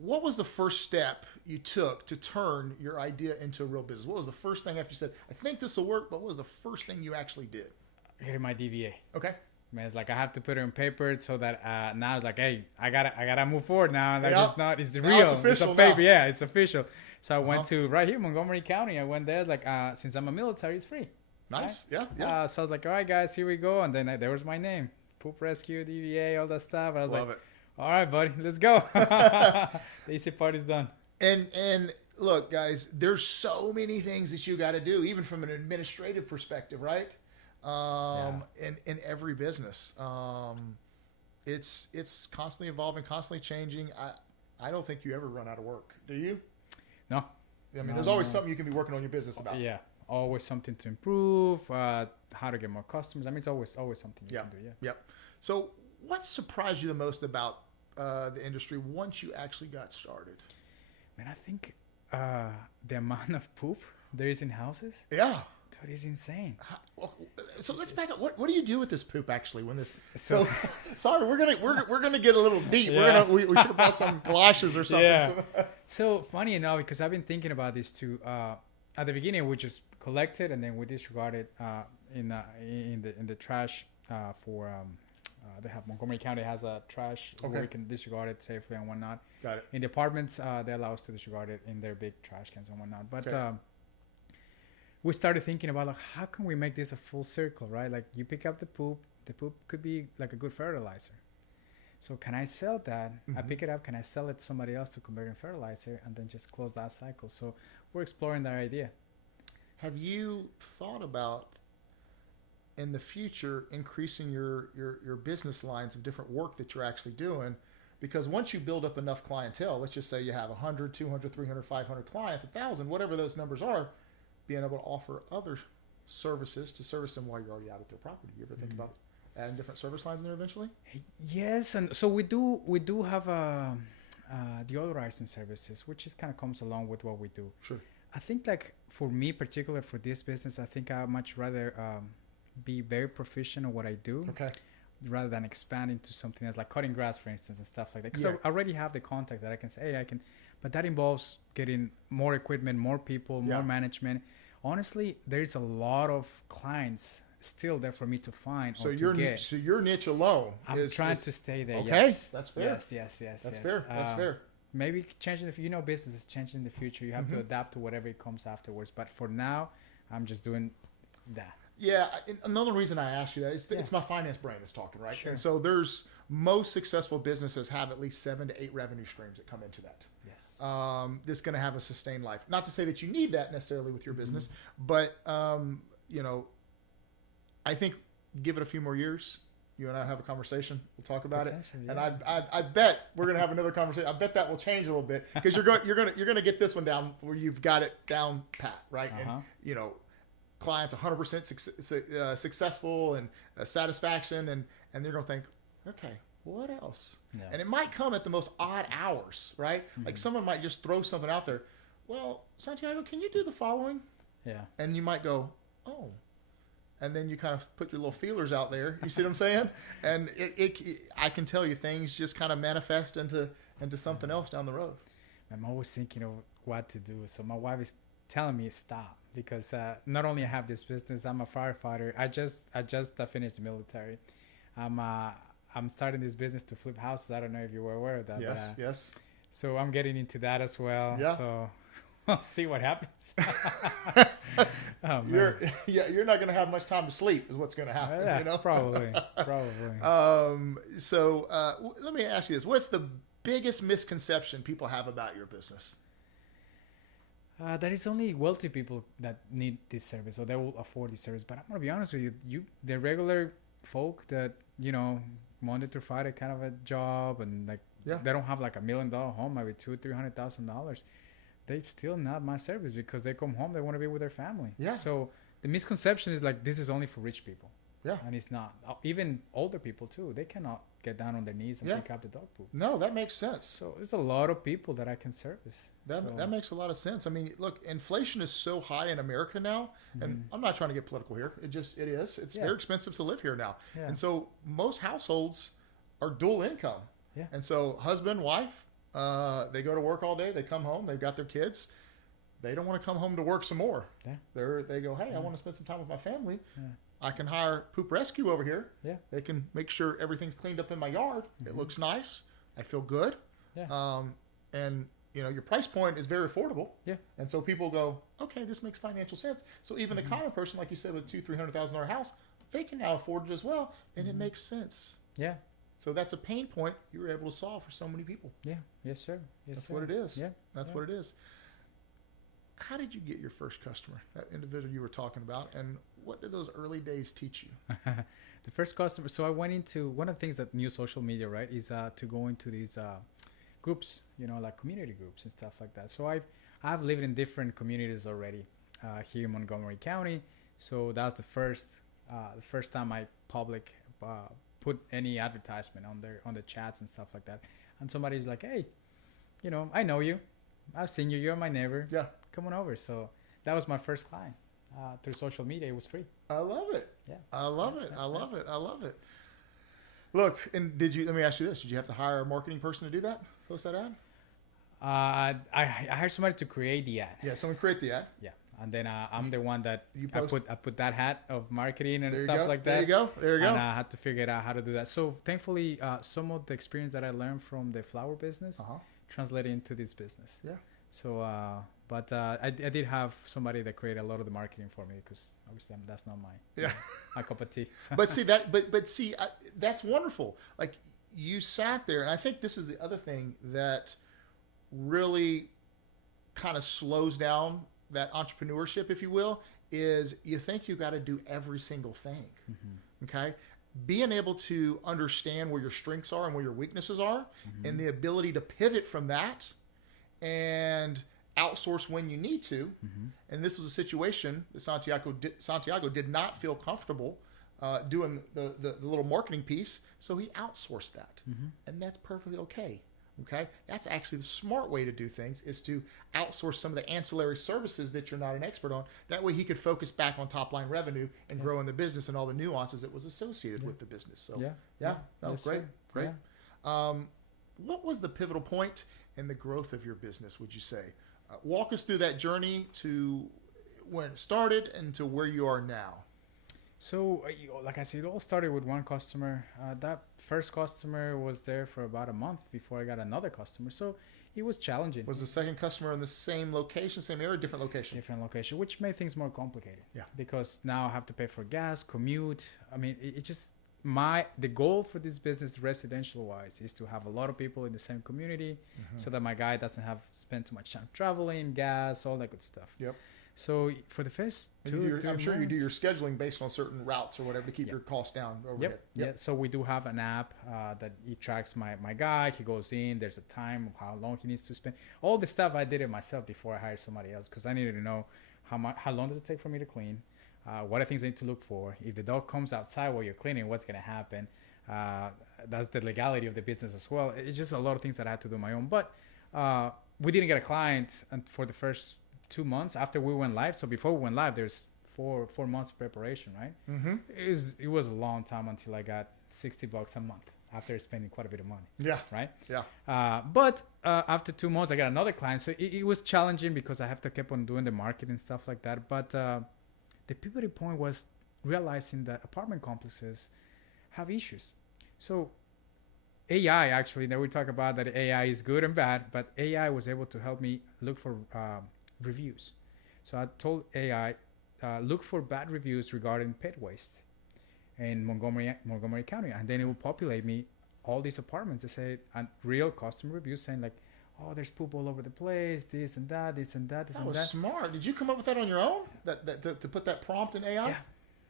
What was the first step you took to turn your idea into a real business? What was the first thing after you said, I think this will work, but what was the first thing you actually did? Getting my DVA. Okay. Man, it's like I have to put it on paper so that now it's like, hey, I gotta move forward now. Like it's the real. It's official. It's a paper. Yeah, it's official. So I went to right here, Montgomery County. I went there like since I'm a military, it's free. Nice. Right? Yeah. So I was like, all right, guys, here we go. And then there was my name, Poop Rescue, DVA, all that stuff. I was Love like, it. All right, buddy, let's go. The easy part is done. And look, guys, there's so many things that you got to do, even from an administrative perspective, right? In every business, it's constantly evolving, constantly changing. I don't think you ever run out of work. Do you? No. I mean, there's always something you can be working on your business about. Yeah, always something to improve. How to get more customers. I mean, it's always something you can do. Yep. So, what surprised you the most about the industry once you actually got started? Man, I think the amount of poop there is in houses. Yeah. That is insane. So let's back up. What do you do with this poop actually? When this so sorry, we're gonna get a little deep. Yeah. We should have brought some galoshes or something. Yeah. So funny enough, because I've been thinking about this too. At the beginning, we just collected and then we disregarded in the trash for. They have Montgomery County has a trash where we can disregard it safely and whatnot. Got it. In the apartments, they allow us to disregard it in their big trash cans and whatnot. But we started thinking about like how can we make this a full circle, right? Like you pick up the poop could be like a good fertilizer. So can I sell that? I pick it up, can I sell it to somebody else to convert in fertilizer and then just close that cycle? So we're exploring that idea. Have you thought about in the future increasing your business lines of different work that you're actually doing? Because once you build up enough clientele, let's just say you have 100, 200, 300, 500 clients, 1,000, whatever those numbers are, being able to offer other services to service them while you're already out at their property. You ever think about adding different service lines in there eventually? Yes, and so we do have the authorizing services, which is kind of comes along with what we do. Sure. I think like for me, particularly for this business, I think I'd much rather be very proficient at what I do. Okay. Rather than expand into something else like cutting grass, for instance, and stuff like that. Because I already have the contacts that I can say, hey, I can. But that involves getting more equipment, more people, more management. Honestly, there's a lot of clients still there for me to find. So your niche alone. I'm trying to stay there. Okay, yes. That's fair. Yes. That's fair. That's fair. Maybe changing business is changing in the future. You have to adapt to whatever it comes afterwards. But for now, I'm just doing that. Yeah, another reason I asked you that is it's my finance brain is talking, right? Sure. And so there's most successful businesses have at least 7 to 8 revenue streams that come into that. Yes. That's going to have a sustained life. Not to say that you need that necessarily with your business, but I think give it a few more years. You and I have a conversation. We'll talk about it, and I bet we're going to have another conversation. I bet that will change a little bit because you're going to get this one down where you've got it down pat, right? And clients 100% successful and satisfaction, and they're going to think, okay, what else? Yeah. And it might come at the most odd hours, right? Like someone might just throw something out there. Well, Santiago, can you do the following? Yeah. And you might go, oh. and then you kind of put your little feelers out there. You see what I'm saying? And I can tell you things just kind of manifest into something else down the road. I'm always thinking of what to do. So my wife is telling me stop because not only I have this business, I'm a firefighter. I just finished the military. I'm starting this business to flip houses. I don't know if you were aware of that. Yes, but, yes. So I'm getting into that as well. Yeah. So we'll see what happens. You're not going to have much time to sleep is what's going to happen. Yeah, you know? Probably. So let me ask you this. What's the biggest misconception people have about your business? That it's only wealthy people that need this service, or they will afford this service. But I'm going to be honest with you, the regular folk that, Monday through Friday kind of a job and they don't have like $1 million home, maybe $200,000-$300,000. They still not my service because they come home, they want to be with their family. Yeah. So the misconception is like this is only for rich people. Yeah. And it's not. Even older people too. They cannot get down on their knees and pick up the dog poop. No, that makes sense. So there's a lot of people that I can service. That makes a lot of sense. I mean, look, inflation is so high in America now, and I'm not trying to get political here. It is. It's very expensive to live here now. Yeah. And so most households are dual income. Yeah. And so husband, wife, they go to work all day. They come home. They've got their kids. They don't want to come home to work some more. Yeah. They go, hey, I want to spend some time with my family. Yeah. I can hire Poop Rescue over here. Yeah. They can make sure everything's cleaned up in my yard. It looks nice. I feel good. Yeah. And your price point is very affordable. Yeah. And so people go, okay, this makes financial sense. So even the common person, like you said, with $200,000-$300,000 house, they can now afford it as well, and it makes sense. Yeah. So that's a pain point you were able to solve for so many people. Yeah. Yes, sir. That's what it is. Yeah. That's what it is. How did you get your first customer, that individual you were talking about, and what did those early days teach you? The first customer, so I went into, one of the things that new social media, right, is to go into these groups, like community groups and stuff like that. So I've lived in different communities already here in Montgomery County. So that was the first time I put any advertisement on the chats and stuff like that. And somebody's like, hey, I know you. I've seen you. You're my neighbor. Yeah. Come on over. So that was my first client. Through social media, it was free. I love it. Yeah. I love it. Look, and let me ask you this. Did you have to hire a marketing person to do that? Post that ad? I hired somebody to create the ad. Yeah, someone create the ad. Yeah. And then I'm the one that I put that hat of marketing and stuff like that. There you go. And I had to figure out how to do that. So thankfully, some of the experience that I learned from the flower business translated into this business. Yeah. So, but I did have somebody that created a lot of the marketing for me because obviously that's not my cup of tea. So. But see that's wonderful. Like you sat there, and I think this is the other thing that really kind of slows down that entrepreneurship, if you will, is you think you got to do every single thing. Mm-hmm. Okay. Being able to understand where your strengths are and where your weaknesses are, and the ability to pivot from that and outsource when you need to. And this was a situation that Santiago did not feel comfortable doing the little marketing piece, so he outsourced that. And that's perfectly okay. Okay, that's actually the smart way to do things, is to outsource some of the ancillary services that you're not an expert on. That way he could focus back on top line revenue and growing the business and all the nuances that was associated with the business. So yes, great. Yeah. What was the pivotal point in the growth of your business, would you say? Walk us through that journey to when it started and to where you are now. So, like I said, it all started with one customer. That first customer was there for about a month before I got another customer. So it was challenging. Was the second customer in the same location, same area, different location? Different location, which made things more complicated. Yeah. Because now I have to pay for gas, commute. I mean, it just, the goal for this business, residential-wise, is to have a lot of people in the same community so that my guy doesn't have spend too much time traveling, gas, all that good stuff. Yep. So for the first I'm sure you do your scheduling based on certain routes or whatever to keep your costs down overhead. Yep. So we do have an app that he tracks my guy. He goes in. There's a time of how long he needs to spend. All the stuff I did it myself before I hired somebody else because I needed to know how long does it take for me to clean. What are things I need to look for? If the dog comes outside while you're cleaning, what's going to happen? That's the legality of the business as well. It's just a lot of things that I had to do on my own. But we didn't get a client for the first 2 months after we went live. So before we went live, there's four months preparation, right? Mm-hmm. It was a long time until I got $60 a month after spending quite a bit of money. Yeah. Right. Yeah. But after 2 months, I got another client, so it was challenging because I have to keep on doing the marketing stuff like that. But the pivoting point was realizing that apartment complexes have issues. So AI, actually, that we talk about that AI is good and bad, but AI was able to help me look for reviews. So I told AI, look for bad reviews regarding pet waste in Montgomery County, and then it will populate me all these apartments that say real customer reviews saying like, oh, there's poop all over the place, this and that, this and that, this That and was that. smart. Did you come up with that on your own? To put that prompt in AI?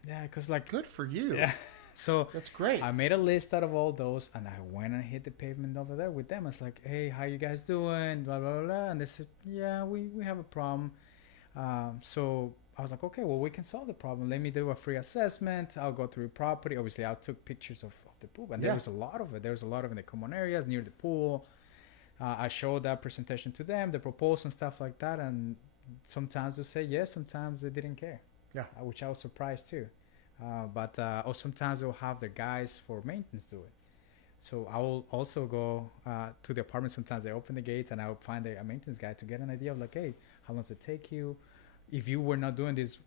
Yeah, because like, Good for you. yeah. So That's great. I made a list out of all those, and I went and hit the pavement over there with them. I was like, hey, how you guys doing? Blah, blah, blah. And they said, yeah, we have a problem. So I was like, okay, well, we can solve the problem. Let me do a free assessment. I'll go through property. Obviously, I took pictures of the poop, and there was a lot of it. There was a lot of it in the common areas near the pool. I showed that presentation to them, the proposal and stuff like that, and sometimes they say yes, sometimes they didn't care. Yeah. Which I was surprised too. But or sometimes they'll have the guys for maintenance do it. So I will also go to the apartment. Sometimes they open the gates, and I will find a maintenance guy to get an idea of like, hey, how long does it take you? If you were not doing this,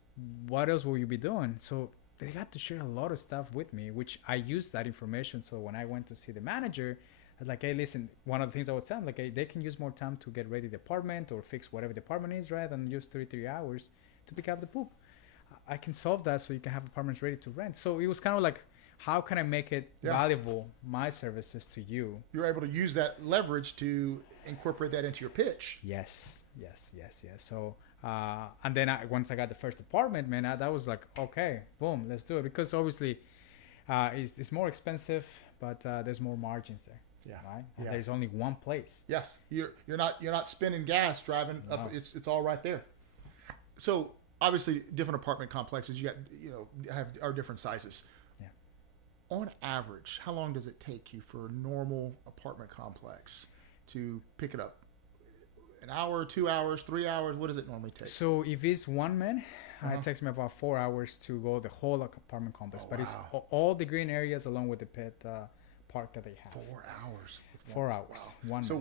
what else will you be doing? So they got to share a lot of stuff with me, which I used that information. So when I went to see the manager, I was like, hey, listen, one of the things I was telling, like, hey, they can use more time to get ready the apartment or fix whatever the apartment is, right? And use 3 hours to pick up the poop. I can solve that so you can have apartments ready to rent. So it was kind of like, how can I make it valuable, my services to you? You're able to use that leverage to incorporate that into your pitch. Yes. So, and then once I got the first apartment, man, that was like, okay, boom, let's do it. Because obviously it's more expensive, but there's more margins there. Yeah. Right. Yeah. There's only one place. Yes. You're not spending gas driving up. It's all right there. So obviously different apartment complexes are different sizes. Yeah. On average, how long does it take you for a normal apartment complex to pick it up? An hour, 2 hours, 3 hours? What does it normally take? So if it's one man, it takes me about 4 hours to go the whole apartment complex. But it's all the green areas along with the pet park that they have. 4 hours. 4 hours. Wow. So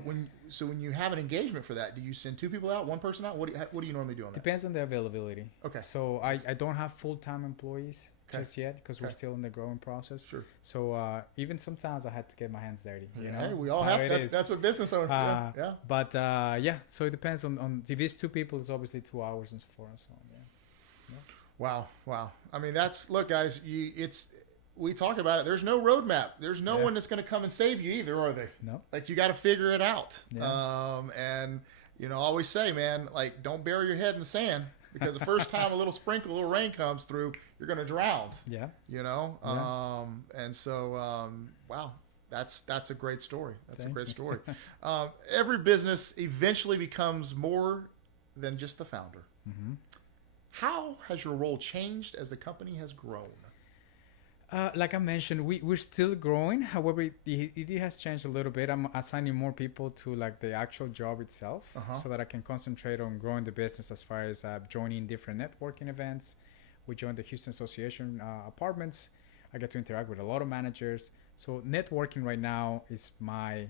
when you have an engagement for that, do you send two people out, one person out? What do you normally do on that? Depends on the availability. Okay. So I don't have full-time employees just yet because we're still in the growing process. Sure. So even sometimes I had to get my hands dirty. You know? Hey, we all have. That's what business owners. Yeah. But so it depends on if it's two people, it's obviously 2 hours and so forth and so on. Yeah. Wow. I mean, look, guys. We talk about it. There's no roadmap. There's no one that's going to come and save you either, are they? No. Like, you got to figure it out. Yeah. And I always say, man, like, don't bury your head in the sand, because the first time a little rain comes through, you're going to drown. Yeah. And so, wow, that's a great story. That's Thank a great you. story. Every business eventually becomes more than just the founder. Mm-hmm. How has your role changed as the company has grown? Like I mentioned, we're still growing. However, it has changed a little bit. I'm assigning more people to like the actual job itself, so that I can concentrate on growing the business as far as joining different networking events. We joined the Houston Association Apartments. I get to interact with a lot of managers. So networking right now is my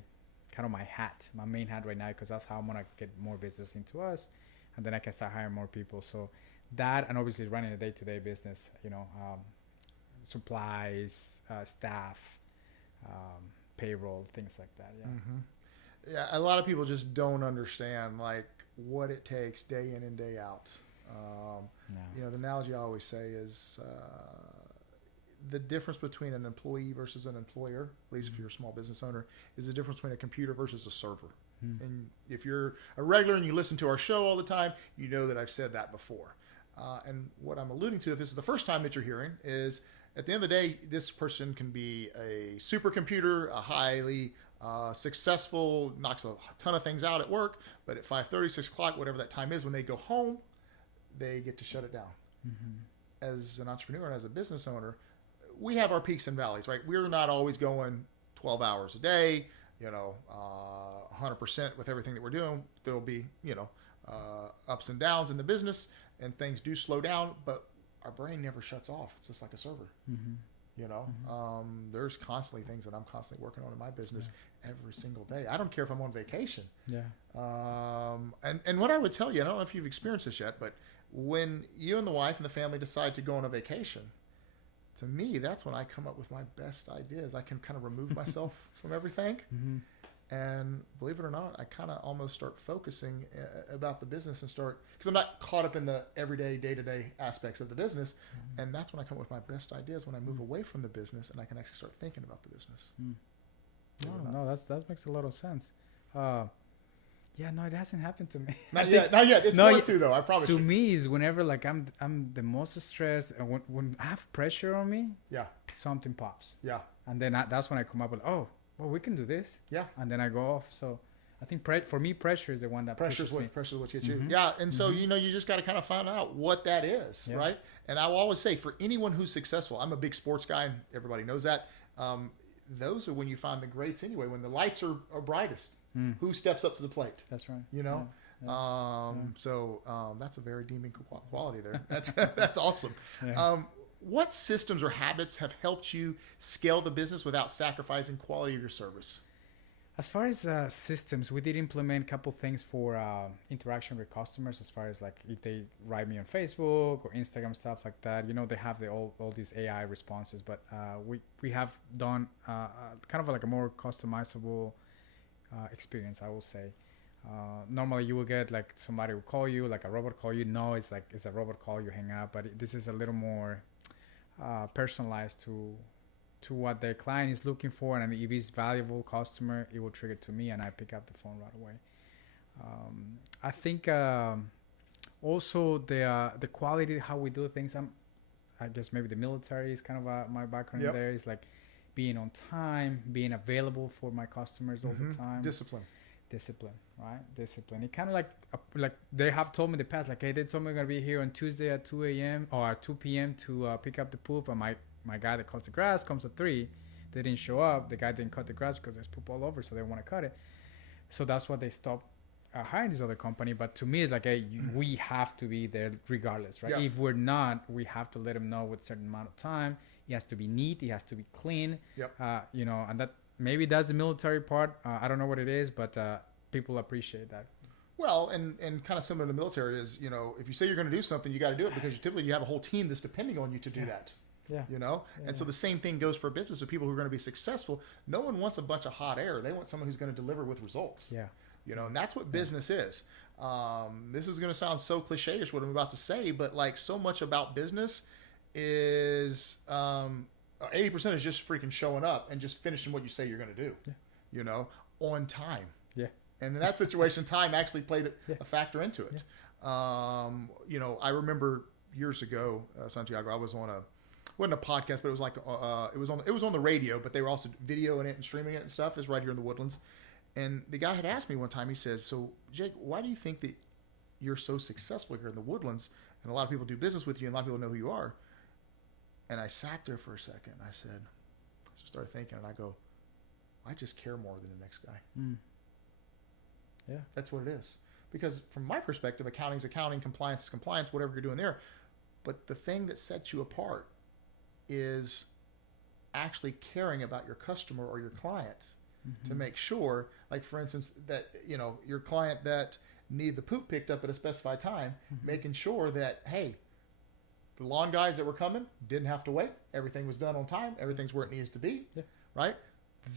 hat, my main hat right now, because that's how I'm gonna get more business into us, and then I can start hiring more people. So that, and obviously running a day-to-day business, supplies, staff, payroll, things like that. Yeah. Mm-hmm. Yeah. A lot of people just don't understand like what it takes day in and day out. The analogy I always say is the difference between an employee versus an employer, at least if you're a small business owner, is the difference between a computer versus a server. And if you're a regular and you listen to our show all the time, you know that I've said that before. And what I'm alluding to, if this is the first time that you're hearing, is at the end of the day, this person can be a supercomputer, a highly successful, knocks a ton of things out at work, but at 5:30, 6 o'clock, whatever that time is, when they go home, they get to shut it down. Mm-hmm. As an entrepreneur and as a business owner, we have our peaks and valleys, right? We're not always going 12 hours a day, 100% with everything that we're doing. There'll be, ups and downs in the business, and things do slow down, but our brain never shuts off. It's just like a server. Mm-hmm. You know, there's constantly things that I'm constantly working on in my business every single day. I don't care if I'm on vacation. Yeah. And what I would tell you, I don't know if you've experienced this yet, but when you and the wife and the family decide to go on a vacation, to me, that's when I come up with my best ideas. I can kind of remove myself from everything. Mm-hmm. And believe it or not, I kind of almost start focusing about the business and start, because I'm not caught up in the everyday, day-to-day aspects of the business. Mm-hmm. And that's when I come up with my best ideas, when I move away from the business and I can actually start thinking about the business. No, that makes a lot of sense. Yeah, no, it hasn't happened to me. Not yet. It's going to, though. I promise you. To me, is whenever like I'm the most stressed, and when I have pressure on me, something pops. Yeah. And then that's when I come up with, oh, well, we can do this. Yeah. And then I go off. So I think for me, pressure is the one that pressure's pushes me. Pressure's what gets you. Yeah. And so, you just got to kind of find out what that is, right? And I will always say, for anyone who's successful, I'm a big sports guy, and everybody knows that. Those are when you find the greats anyway, when the lights are brightest. Who steps up to the plate? That's right. You know? So that's a very deeming quality there. That's awesome. Yeah. What systems or habits have helped you scale the business without sacrificing quality of your service? As far as systems, we did implement a couple things for interaction with customers, as far as like if they write me on Facebook or Instagram, stuff like that. They have all these AI responses, but we have done kind of like a more customizable experience, I will say. Normally you will get like somebody will call you, like a robot call you. No, it's a robot call, you hang up, but this is a little more personalized to what the client is looking for, and if it's valuable customer, it will trigger to me and I pick up the phone right away. I think also the quality how we do things, I guess maybe the military is kind of my background. There is like being on time, being available for my customers all the time. Discipline, right? Discipline. It kind of like they have told me in the past, like, hey, they told me I'm going to be here on Tuesday at 2 a.m. or at 2 p.m. to pick up the poop. And my guy that cuts the grass comes at 3. They didn't show up. The guy didn't cut the grass because there's poop all over, so they want to cut it. So that's why they stopped hiring this other company. But to me, it's like, hey, we have to be there regardless, right? If we're not, we have to let them know with a certain amount of time. It has to be neat. It has to be clean. And that maybe that's the military part. I don't know what it is, but people appreciate that. Well, and kind of similar to the military is, if you say you're going to do something, you got to do it, because typically you have a whole team that's depending on you to do that. And so the same thing goes for a business of people who are going to be successful. No one wants a bunch of hot air. They want someone who's going to deliver with results. And that's what business is. This is going to sound so cliche-ish what I'm about to say, but like so much about business is 80% is just freaking showing up and just finishing what you say you're going to do, on time. And in that situation, time actually played a factor into it. I remember years ago, Santiago, I was on wasn't a podcast, but it was like it was on the radio, but they were also videoing it and streaming it and stuff. It was right here in the Woodlands. And the guy had asked me one time, he says, so Jake, why do you think that you're so successful here in the Woodlands and a lot of people do business with you and a lot of people know who you are? And I sat there for a second and I started thinking, and I go, I just care more than the next guy. That's what it is. Because from my perspective, accounting is accounting, compliance is compliance, whatever you're doing there. But the thing that sets you apart is actually caring about your customer or your client to make sure, like for instance, that your client that need the poop picked up at a specified time, making sure that, hey, the lawn guys that were coming didn't have to wait. Everything was done on time. Everything's where it needs to be, right?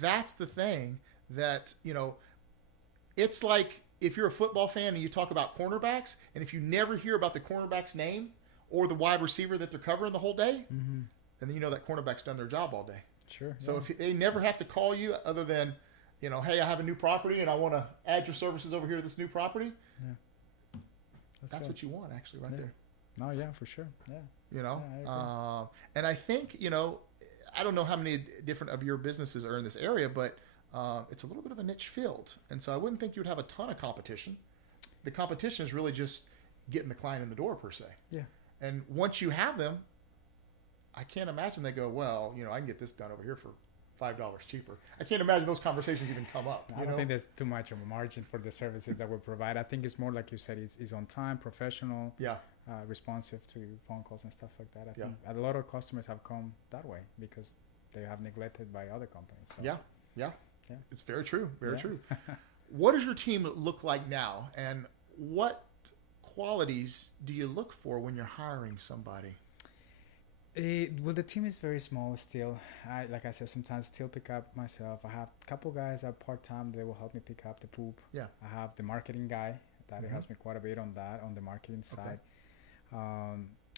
That's the thing that, it's like if you're a football fan and you talk about cornerbacks, and if you never hear about the cornerback's name or the wide receiver that they're covering the whole day, then that cornerback's done their job all day. So if they never have to call you other than, hey, I have a new property and I want to add your services over here to this new property. That's what you want actually right there. No, for sure. And I think, I don't know how many different of your businesses are in this area, but it's a little bit of a niche field. And so I wouldn't think you would have a ton of competition. The competition is really just getting the client in the door per se. And once you have them, I can't imagine they go, well, I can get this done over here for $5 cheaper. I can't imagine those conversations even come up. I don't think there's too much of a margin for the services that we provide. I think it's more like you said, it's on time, professional. responsive to phone calls and stuff like that. I think a lot of customers have come that way because they have neglected by other companies. So. Yeah. It's very true. Very true. What does your team look like now, and what qualities do you look for when you're hiring somebody? Well, the team is very small still. Like I said, sometimes still pick up myself. I have a couple guys that are part-time. They will help me pick up the poop. Yeah. I have the marketing guy that helps me quite a bit on the marketing side.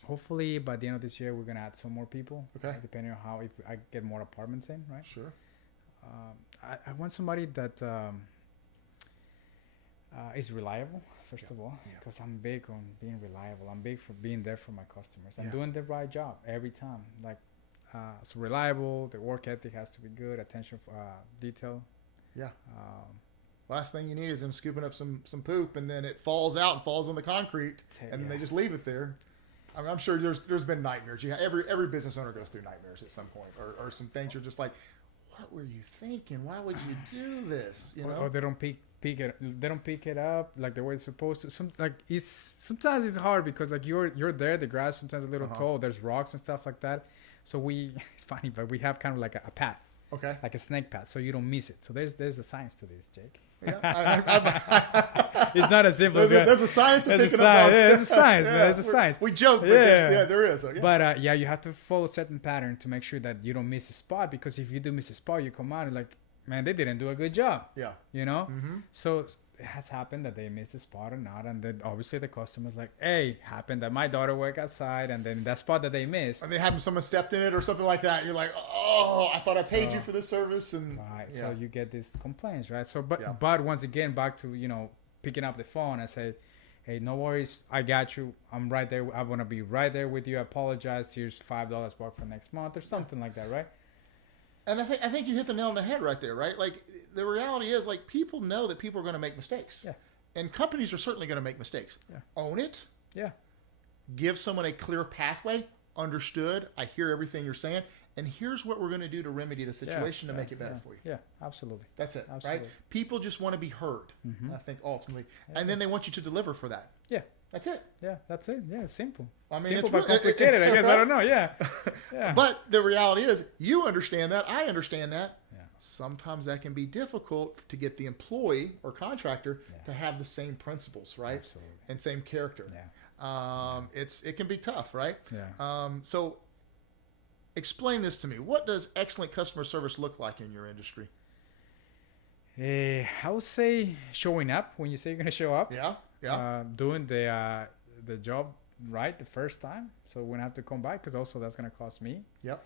Hopefully by the end of this year, we're going to add some more people. Okay. Depending on if I get more apartments in, right? Sure. I want somebody that is reliable, first of all, because I'm big on being reliable. I'm big for being there for my customers. I'm doing the right job every time. Like, so reliable, the work ethic has to be good, attention for detail. Yeah. Last thing you need is them scooping up some poop, and then it falls out and falls on the concrete, and then they just leave it there. I mean, I'm sure there's been nightmares. Every business owner goes through nightmares at some point, or some things you're just like, what were you thinking? Why would you do this? You know? Or they don't pick it. They don't pick it up like the way it's supposed to. Sometimes it's hard because like you're there. The grass sometimes a little tall. There's rocks and stuff like that. So it's funny, but we have kind of like a pad. Okay. Like a snake path, so you don't miss it. So there's a science to this, Jake. Yeah, it's not as simple. There's a science to picking up. Yeah, there's a science. There's a science. We joke, but there is. Okay. But you have to follow a certain pattern to make sure that you don't miss a spot. Because if you do miss a spot, you come out and like, man, they didn't do a good job. Yeah. You know. Mm-hmm. So it has happened that they missed a spot or not, and then obviously the customer's like, "Hey, happened that my daughter worked outside, and then that spot that they missed, and they happened someone stepped in it or something like that." You're like, "Oh, I thought I paid you for this service," and so you get these complaints, right? So, but once again, back to picking up the phone and say, "Hey, no worries, I got you. I'm right there. I want to be right there with you. I apologize. Here's $5 back for next month," or something like that, right? And I think you hit the nail on the head right there, right? Like the reality is, like people know that people are going to make mistakes, and companies are certainly going to make mistakes. Yeah. Own it. Yeah. Give someone a clear pathway. Understood. I hear everything you're saying, and here's what we're going to do to remedy the situation to make it better for you. Yeah, absolutely. That's it, right? People just want to be heard. Mm-hmm. I think ultimately, and then they want you to deliver for that. Yeah. That's it. Yeah, that's it. Yeah, it's simple. I mean, simple but complicated. I guess right? I don't know. Yeah. But the reality is, you understand that. I understand that. Yeah. Sometimes that can be difficult to get the employee or contractor to have the same principles, right? Absolutely. And same character. Yeah. It can be tough, right? Yeah. So, explain this to me. What does excellent customer service look like in your industry? I would say showing up when you say you're going to show up. Yeah. Yeah. Doing the job right the first time, so we don't have to come back, because also that's going to cost me. Yep.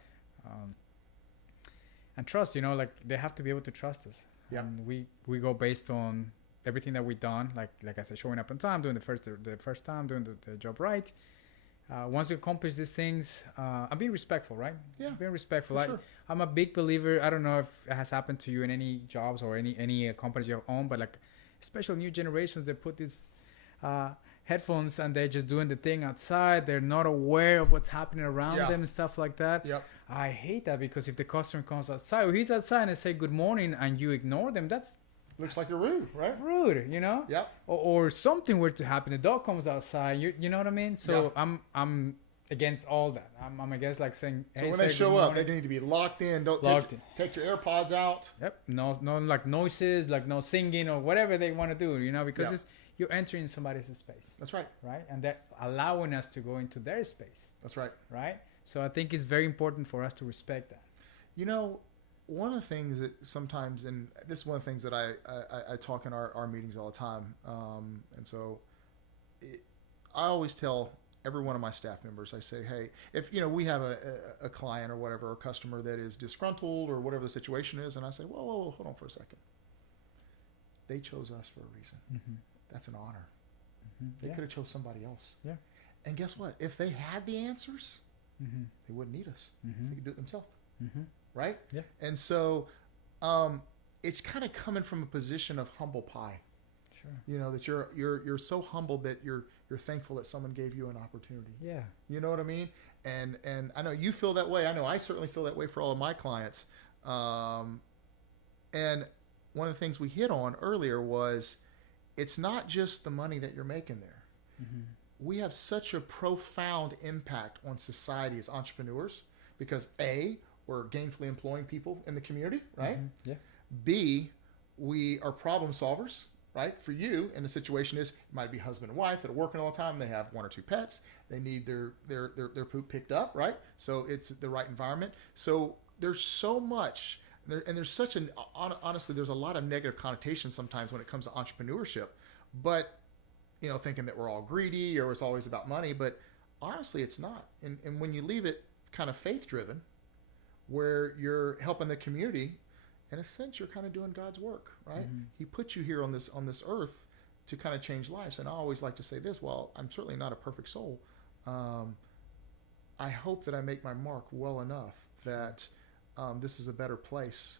And trust, like they have to be able to trust us. Yeah. And we go based on everything that we've done, like I said, showing up on time, doing the first time, doing the job right. Once you accomplish these things, I'm being respectful, right? Yeah. Being respectful. Sure. I'm a big believer. I don't know if it has happened to you in any jobs or any companies you own, but like especially new generations, they put these headphones and they're just doing the thing outside. They're not aware of what's happening around them and stuff like that. Yep. I hate that, because if the customer comes outside, or he's outside and say good morning and you ignore them, looks like you're rude, right? Rude, Yep. Or something were to happen. The dog comes outside. You know what I mean? So I'm against all that. I'm against like saying. So when they show up, they need to be locked in. Don't take your AirPods out. Yep. No like noises, like no singing or whatever they want to do. Because you're entering somebody's space. That's right. Right, and they're allowing us to go into their space. That's right. Right. So I think it's very important for us to respect that. One of the things that sometimes, and this is one of the things that I talk in our meetings all the time, and so I always tell every one of my staff members, I say, hey, if we have a client or whatever, a customer that is disgruntled or whatever the situation is, and I say, whoa, hold on for a second. They chose us for a reason. Mm-hmm. That's an honor. Mm-hmm. They could have chose somebody else. Yeah. And guess what? If they had the answers, they wouldn't need us. Mm-hmm. They could do it themselves. Mm-hmm. Right? Yeah. And so it's kind of coming from a position of humble pie. Sure. That you're so humbled that you're thankful that someone gave you an opportunity. Yeah. You know what I mean? And I know you feel that way. I know I certainly feel that way for all of my clients. And one of the things we hit on earlier was, it's not just the money that you're making there. Mm-hmm. we have such a profound impact on society as entrepreneurs because A, we're gainfully employing people in the community, right? Mm-hmm. Yeah. B, we are problem solvers, right? For you, and the situation is, it might be husband and wife that are working all the time. They have 1 or 2 pets. They need their poop picked up, right? So it's the right environment. So there's so much, and there's such an, honestly, there's a lot of negative connotations sometimes when it comes to entrepreneurship. But, thinking that we're all greedy or it's always about money. But honestly, it's not. And when you leave it kind of faith-driven, where you're helping the community, in a sense, you're kind of doing God's work, right? Mm-hmm. He put you here on this earth to kind of change lives. And I always like to say this, while I'm certainly not a perfect soul, I hope that I make my mark well enough that this is a better place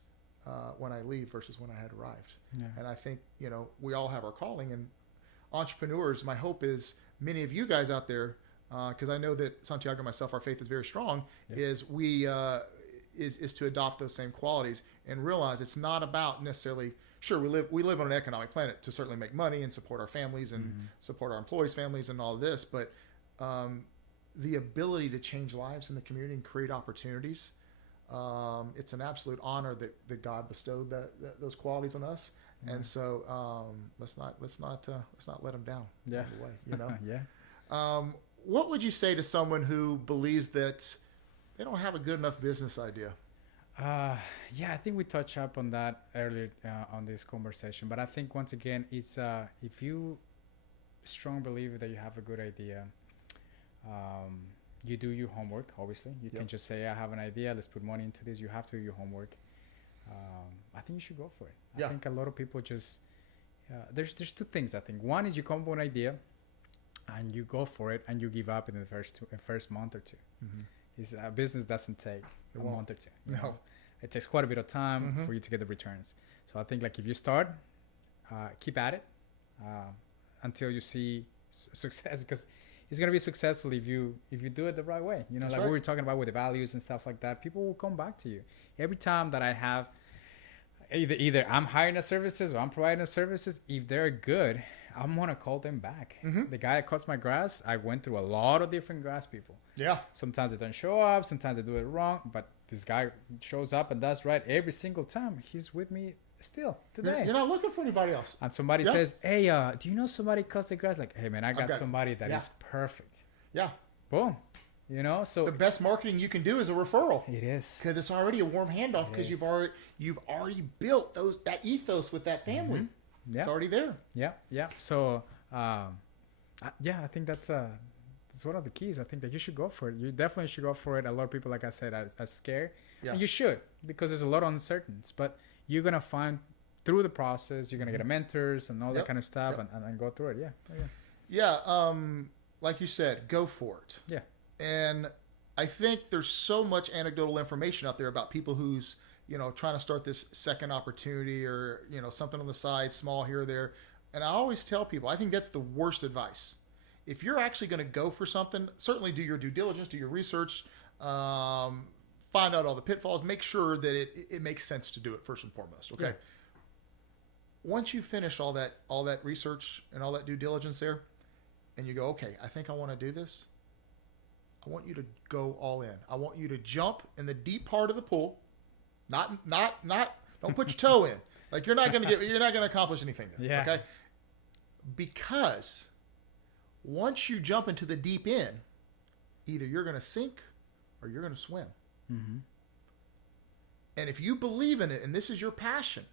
when I leave versus when I had arrived. Yeah. And I think, we all have our calling. And entrepreneurs, my hope is many of you guys out there, because I know that Santiago and myself, our faith is very strong, yeah. is to adopt those same qualities and realize it's not about necessarily, sure, we live on an economic planet to certainly make money and support our families and mm-hmm. support our employees' families and all of this, but the ability to change lives in the community and create opportunities, it's an absolute honor that God bestowed those qualities on us. Mm-hmm. And so let's not let them down. Yeah. Way, yeah. What would you say to someone who believes that they don't have a good enough business idea? Yeah, I think we touched up on that earlier on this conversation. But I think once again, it's if you strong believer that you have a good idea, you do your homework. Obviously, you yep. can just say, "I have an idea. Let's put money into this." You have to do your homework. I think you should go for it. Yeah. I think a lot of people just there's 2 things. I think one is you come up with an idea, and you go for it, and you give up in the first month or 2. Mm-hmm. A business doesn't take a month or 2. No. It takes quite a bit of time mm-hmm. for you to get the returns. So I think if you start, keep at it until you see success, because it's going to be successful if you do it the right way. That's like right. we were talking about with the values and stuff like that. People will come back to you. Every time that I have either I'm hiring the services or I'm providing the services, if they're good, I'm going to call them back. Mm-hmm. The guy that cuts my grass, I went through a lot of different grass people. Yeah. Sometimes they don't show up. Sometimes they do it wrong. But this guy shows up and does right every single time. He's with me still today. You're not looking for anybody else. And somebody says, "Hey, do you know somebody cuts the grass?" Like, "Hey, man, I got somebody that is perfect." Yeah. Boom. So the best marketing you can do is a referral. It is, because it's already a warm handoff, because you've already built that ethos with that family. Mm-hmm. Yeah. It's already there. Yeah. So, I think that's one of the keys. I think that you should go for it. You definitely should go for it. A lot of people, like I said, are scared. Yeah. And you should, because there's a lot of uncertainties. But you're going to find through the process, you're going to get mentors and all that kind of stuff and go through it. Yeah. Yeah. Like you said, go for it. Yeah. And I think there's so much anecdotal information out there about people who's, trying to start this second opportunity or, something on the side, small here or there. And I always tell people, I think that's the worst advice. If you're actually going to go for something, certainly do your due diligence, do your research, find out all the pitfalls, make sure that it makes sense to do it first and foremost. Okay. Yeah. Once you finish all that research and all that due diligence there, and you go, okay, I think I want to do this. I want you to go all in. I want you to jump in the deep part of the pool. Not. Don't put your toe in. Like you're not going to accomplish anything there. Yeah. Okay. Because once you jump into the deep end, either you're going to sink or you're going to swim. Mm-hmm. And if you believe in it and this is your passion,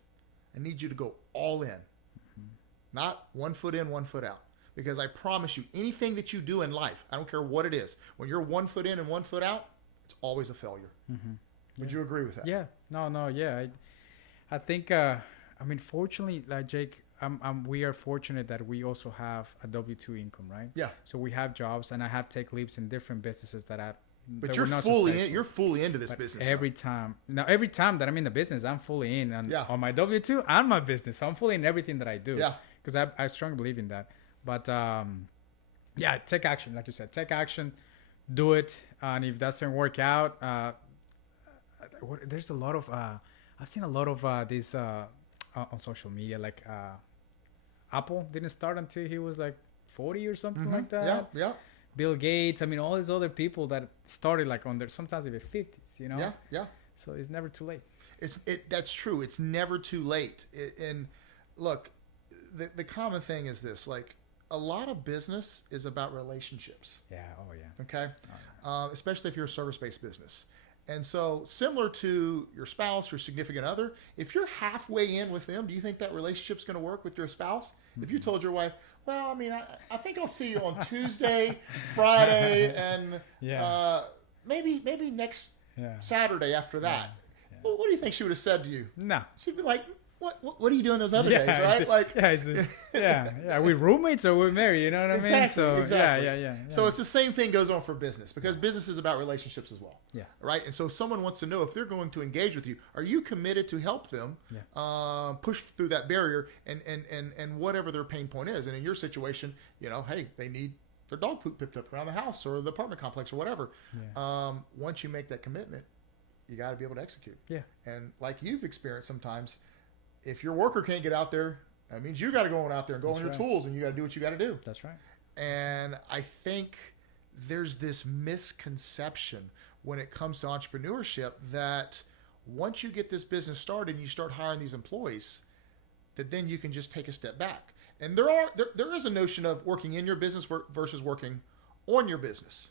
I need you to go all in. Mm-hmm. Not 1 foot in, 1 foot out. Because I promise you, anything that you do in life, I don't care what it is, when you're 1 foot in and 1 foot out, it's always a failure. Mm-hmm. Would you agree with that? Yeah. No. Yeah. I think, fortunately, like Jake, we are fortunate that we also have a W-2 income, right? Yeah. So we have jobs, and I have take leaps in different businesses that I've. But you're fully into this business. Every time that I'm in the business, I'm fully in on my W-2 and my business. So I'm fully in everything that I do. Yeah. Because I strongly believe in that. But take action, like you said. Take action, do it, and if that doesn't work out, there's a lot of I've seen a lot of these on social media. Like Apple didn't start until he was like 40 or something like that. Yeah, yeah. Bill Gates, I mean, all these other people that started like on their, sometimes even 50s, you know? Yeah, yeah. So it's never too late. That's true. It's never too late. And look, the common thing is this, like, a lot of business is about relationships. Yeah. Oh, yeah. Okay. Especially if you're a service-based business. And so similar to your spouse, your significant other, if you're halfway in with them, do you think that relationship's going to work with your spouse? Mm-hmm. If you told your wife, well, I mean, I think I'll see you on Tuesday, Friday, and maybe next Saturday after that. Yeah. Well, what do you think she would have said to you? No. She'd be like, what are you doing those other days, right? Like, we roommates or we're married, you know what I mean? So exactly. Yeah. So it's the same thing goes on for business, because business is about relationships as well. Yeah. Right. And so someone wants to know, if they're going to engage with you, are you committed to help them push through that barrier and whatever their pain point is? And in your situation, you know, hey, they need their dog poop picked up around the house or the apartment complex or whatever. Yeah. Once you make that commitment, you got to be able to execute. Yeah. And like you've experienced sometimes, if your worker can't get out there, that means you got to go on out there and go on your tools, and you got to do what you got to do. That's right. And I think there's this misconception when it comes to entrepreneurship that once you get this business started and you start hiring these employees, that then you can just take a step back. And there is a notion of working in your business versus working on your business.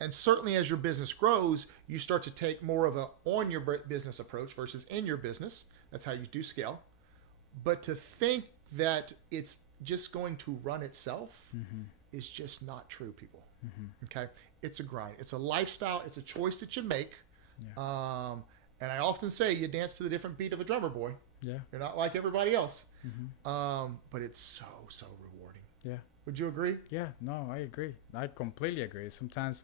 And certainly as your business grows, you start to take more of a on your business approach versus in your business. That's how you do scale. But to think that it's just going to run itself is just not true, people. Okay? It's a grind. It's a lifestyle. It's a choice that you make. Yeah. And I often say you dance to the different beat of a drummer boy. Yeah. You're not like everybody else. But it's so rewarding. Yeah. Would you agree? Yeah. No, I agree. I completely agree. Sometimes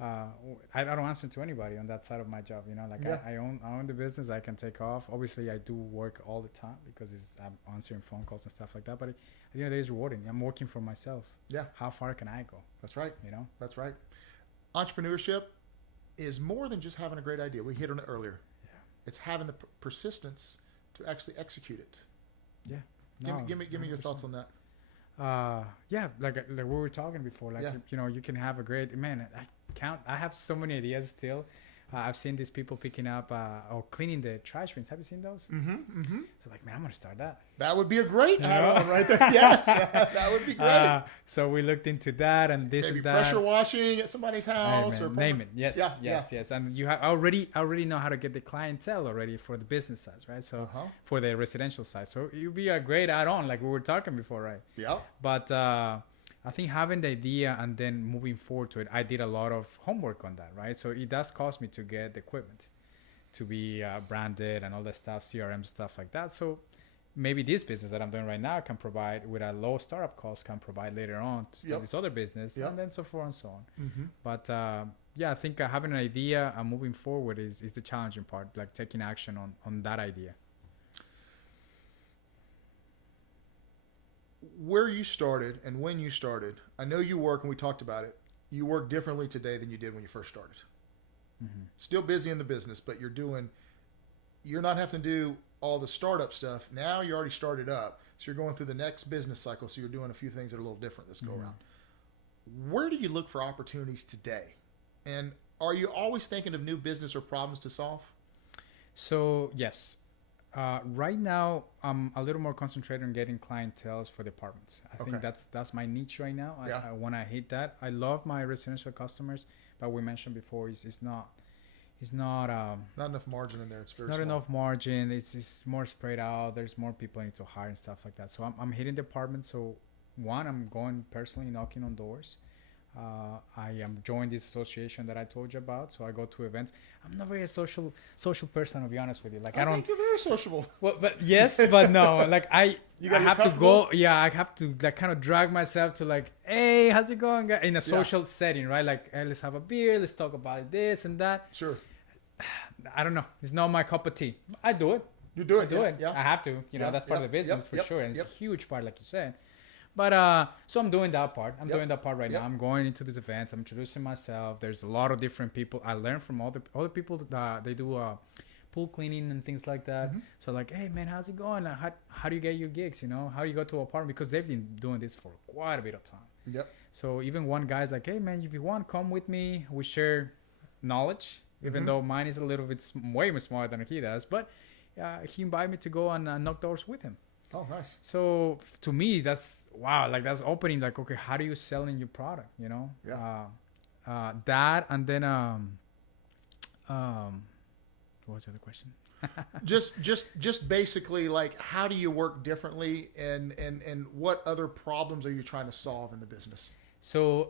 I don't answer to anybody on that side of my job, you know, like I own the business. I can take off. Obviously I do work all the time because I'm answering phone calls and stuff like that, but at the end of the day, it's rewarding. I'm working for myself. Yeah. How far can I go? That's right. You know, that's right. Entrepreneurship is more than just having a great idea. We hit on it earlier. Yeah. It's having the persistence to actually execute it. Yeah. Give me your thoughts on that. Like we were talking before, like, you know, you can have a great, man, I have so many ideas still. I've seen these people picking up or cleaning the trash bins. Have you seen those? So like, man, I'm going to start that. That would be a great add-on right there. Yes, that would be great. So we looked into that and this Maybe and that. Pressure washing at somebody's house. Or name it. Yes. And you have already know how to get the clientele already for the business side, right? So for the residential side. So it would be a great add-on like we were talking before, right? Yeah. But I think having the idea and then moving forward to it, I did a lot of homework on that, right? So it does cost me to get the equipment to be branded and all that stuff, CRM stuff like that. So maybe this business that I'm doing right now can provide with a low startup cost, can provide later on to start this other business and then so forth and so on. But I think having an idea and moving forward is the challenging part, like taking action on that idea. Where you started and when you started, I know you work, and we talked about it, you work differently today than you did when you first started. Still busy in the business, but you're not having to do all the startup stuff. Now you already started up, so you're going through the next business cycle, so you're doing a few things that are a little different this go around. Where do you look for opportunities today? And are you always thinking of new business or problems to solve? So, yes. Right now, I'm a little more concentrated on getting clienteles for the apartments. I think that's my niche right now. I want to hit that. I love my residential customers, but we mentioned before, it's not enough margin in there. It's not enough margin. It's more spread out. There's more people I need to hire and stuff like that. So I'm hitting the apartments. So one, I'm going personally knocking on doors. I am joined this association that I told you about, so I go to events. I'm not very a social person, to be honest with you. Like I don't think you're very sociable. Well, but yes, but no. Like I have to go. Yeah, I have to like kind of drag myself to like, hey, how's it going, guys? In a social setting, right? Like, hey, let's have a beer. Let's talk about this and that. Sure. I don't know. It's not my cup of tea. I do it. You do it. I do it. Yeah. I have to. You know, that's part of the business for sure, and it's a huge part, like you said. But so I'm doing that part. I'm doing that part right now. I'm going into these events. I'm introducing myself. There's a lot of different people. I learn from all the other people that they do pool cleaning and things like that. So like, hey man, how's it going? How do you get your gigs? You know, how do you go to an apartment? Because they've been doing this for quite a bit of time. Yep. So even one guy's like, hey man, if you want, come with me. We share knowledge, even though mine is a little bit way more smaller than he does. But he invited me to go and knock doors with him. Oh, nice. So to me, that's wow. Like that's opening. Like, okay, how do you sell in your product? You know, that and then what was the other question? just basically like, how do you work differently, and what other problems are you trying to solve in the business? So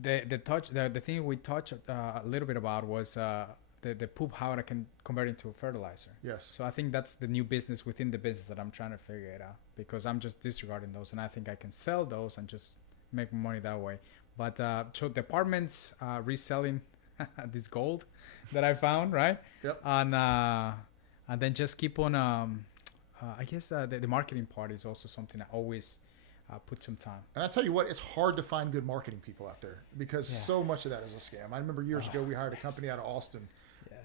the thing we touched a little bit about was the poop, how I can convert into fertilizer. Yes. So I think that's the new business within the business that I'm trying to figure it out, because I'm just disregarding those, and I think I can sell those and just make money that way. But so the apartments reselling this gold that I found, right? Yep. And then just keep on. I guess the marketing part is also something I always put some time. And I tell you what, it's hard to find good marketing people out there, because so much of that is a scam. I remember years ago we hired a company out of Austin,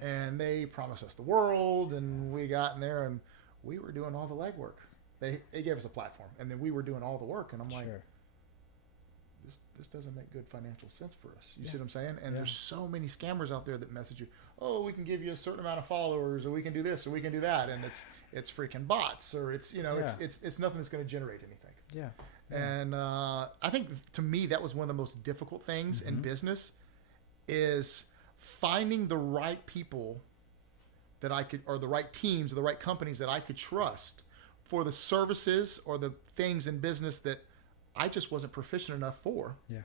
and they promised us the world, and we got in there and we were doing all the legwork. They gave us a platform, and then we were doing all the work, and I'm like, this doesn't make good financial sense for us. You see what I'm saying? And there's so many scammers out there that message you, oh, we can give you a certain amount of followers, or we can do this, or we can do that, and it's freaking bots, or it's it's nothing that's going to generate anything. Yeah. And I think, to me, that was one of the most difficult things in business, is finding the right people that I could, or the right teams, or the right companies that I could trust for the services or the things in business that I just wasn't proficient enough for. Yeah.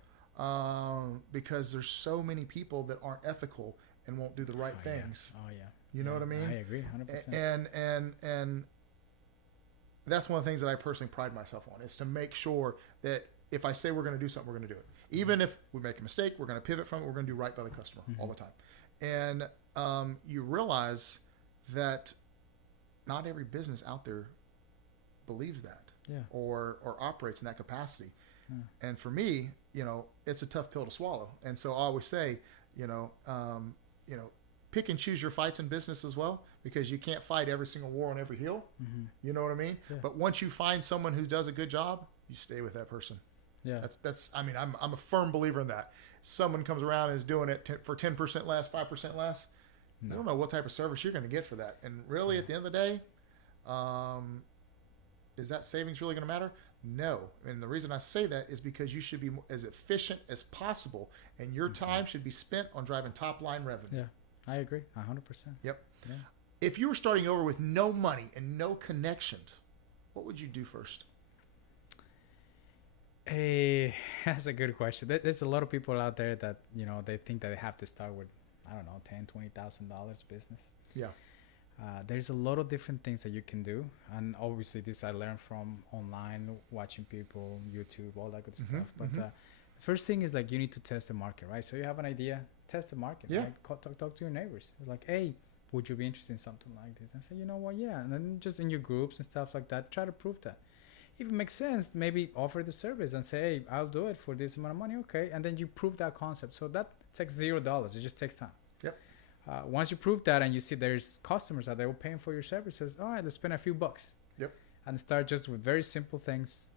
Because there's so many people that aren't ethical and won't do the right things. Yeah. Oh yeah. You know what I mean? I agree 100%. And that's one of the things that I personally pride myself on, is to make sure that if I say we're going to do something, we're going to do it. Even if we make a mistake, we're going to pivot from it. We're going to do right by the customer all the time. And you realize that not every business out there believes that, or operates in that capacity. And for me, it's a tough pill to swallow. And so I always say, pick and choose your fights in business as well, because you can't fight every single war on every hill. You know what I mean? Yeah. But once you find someone who does a good job, you stay with that person. Yeah. That's. I mean, I'm a firm believer in that. Someone comes around and is doing it for 10% less, 5% less. No. I don't know what type of service you're going to get for that. And really, at the end of the day, is that savings really going to matter? No. And the reason I say that is because you should be as efficient as possible, and your time should be spent on driving top line revenue. Yeah, I agree 100%. Yep. Yeah. If you were starting over with no money and no connections, what would you do first? Hey, that's a good question. There's a lot of people out there that, they think that they have to start with, I don't know, $10,000-$20,000 business. Yeah. There's a lot of different things that you can do. And obviously this I learned from online, watching people, YouTube, all that good stuff. But the first thing is, like, you need to test the market, right? So you have an idea, test the market. Yeah. Right? Talk to your neighbors. It's like, hey, would you be interested in something like this? And say, you know what, yeah. And then just in your groups and stuff like that, try to prove that. If it makes sense, maybe offer the service and say, hey, I'll do it for this amount of money. Okay. And then you prove that concept. So that takes $0. It just takes time. Yep. Once you prove that and you see there's customers that they're paying for your services, all right, let's spend a few bucks. Yep. And start just with very simple things.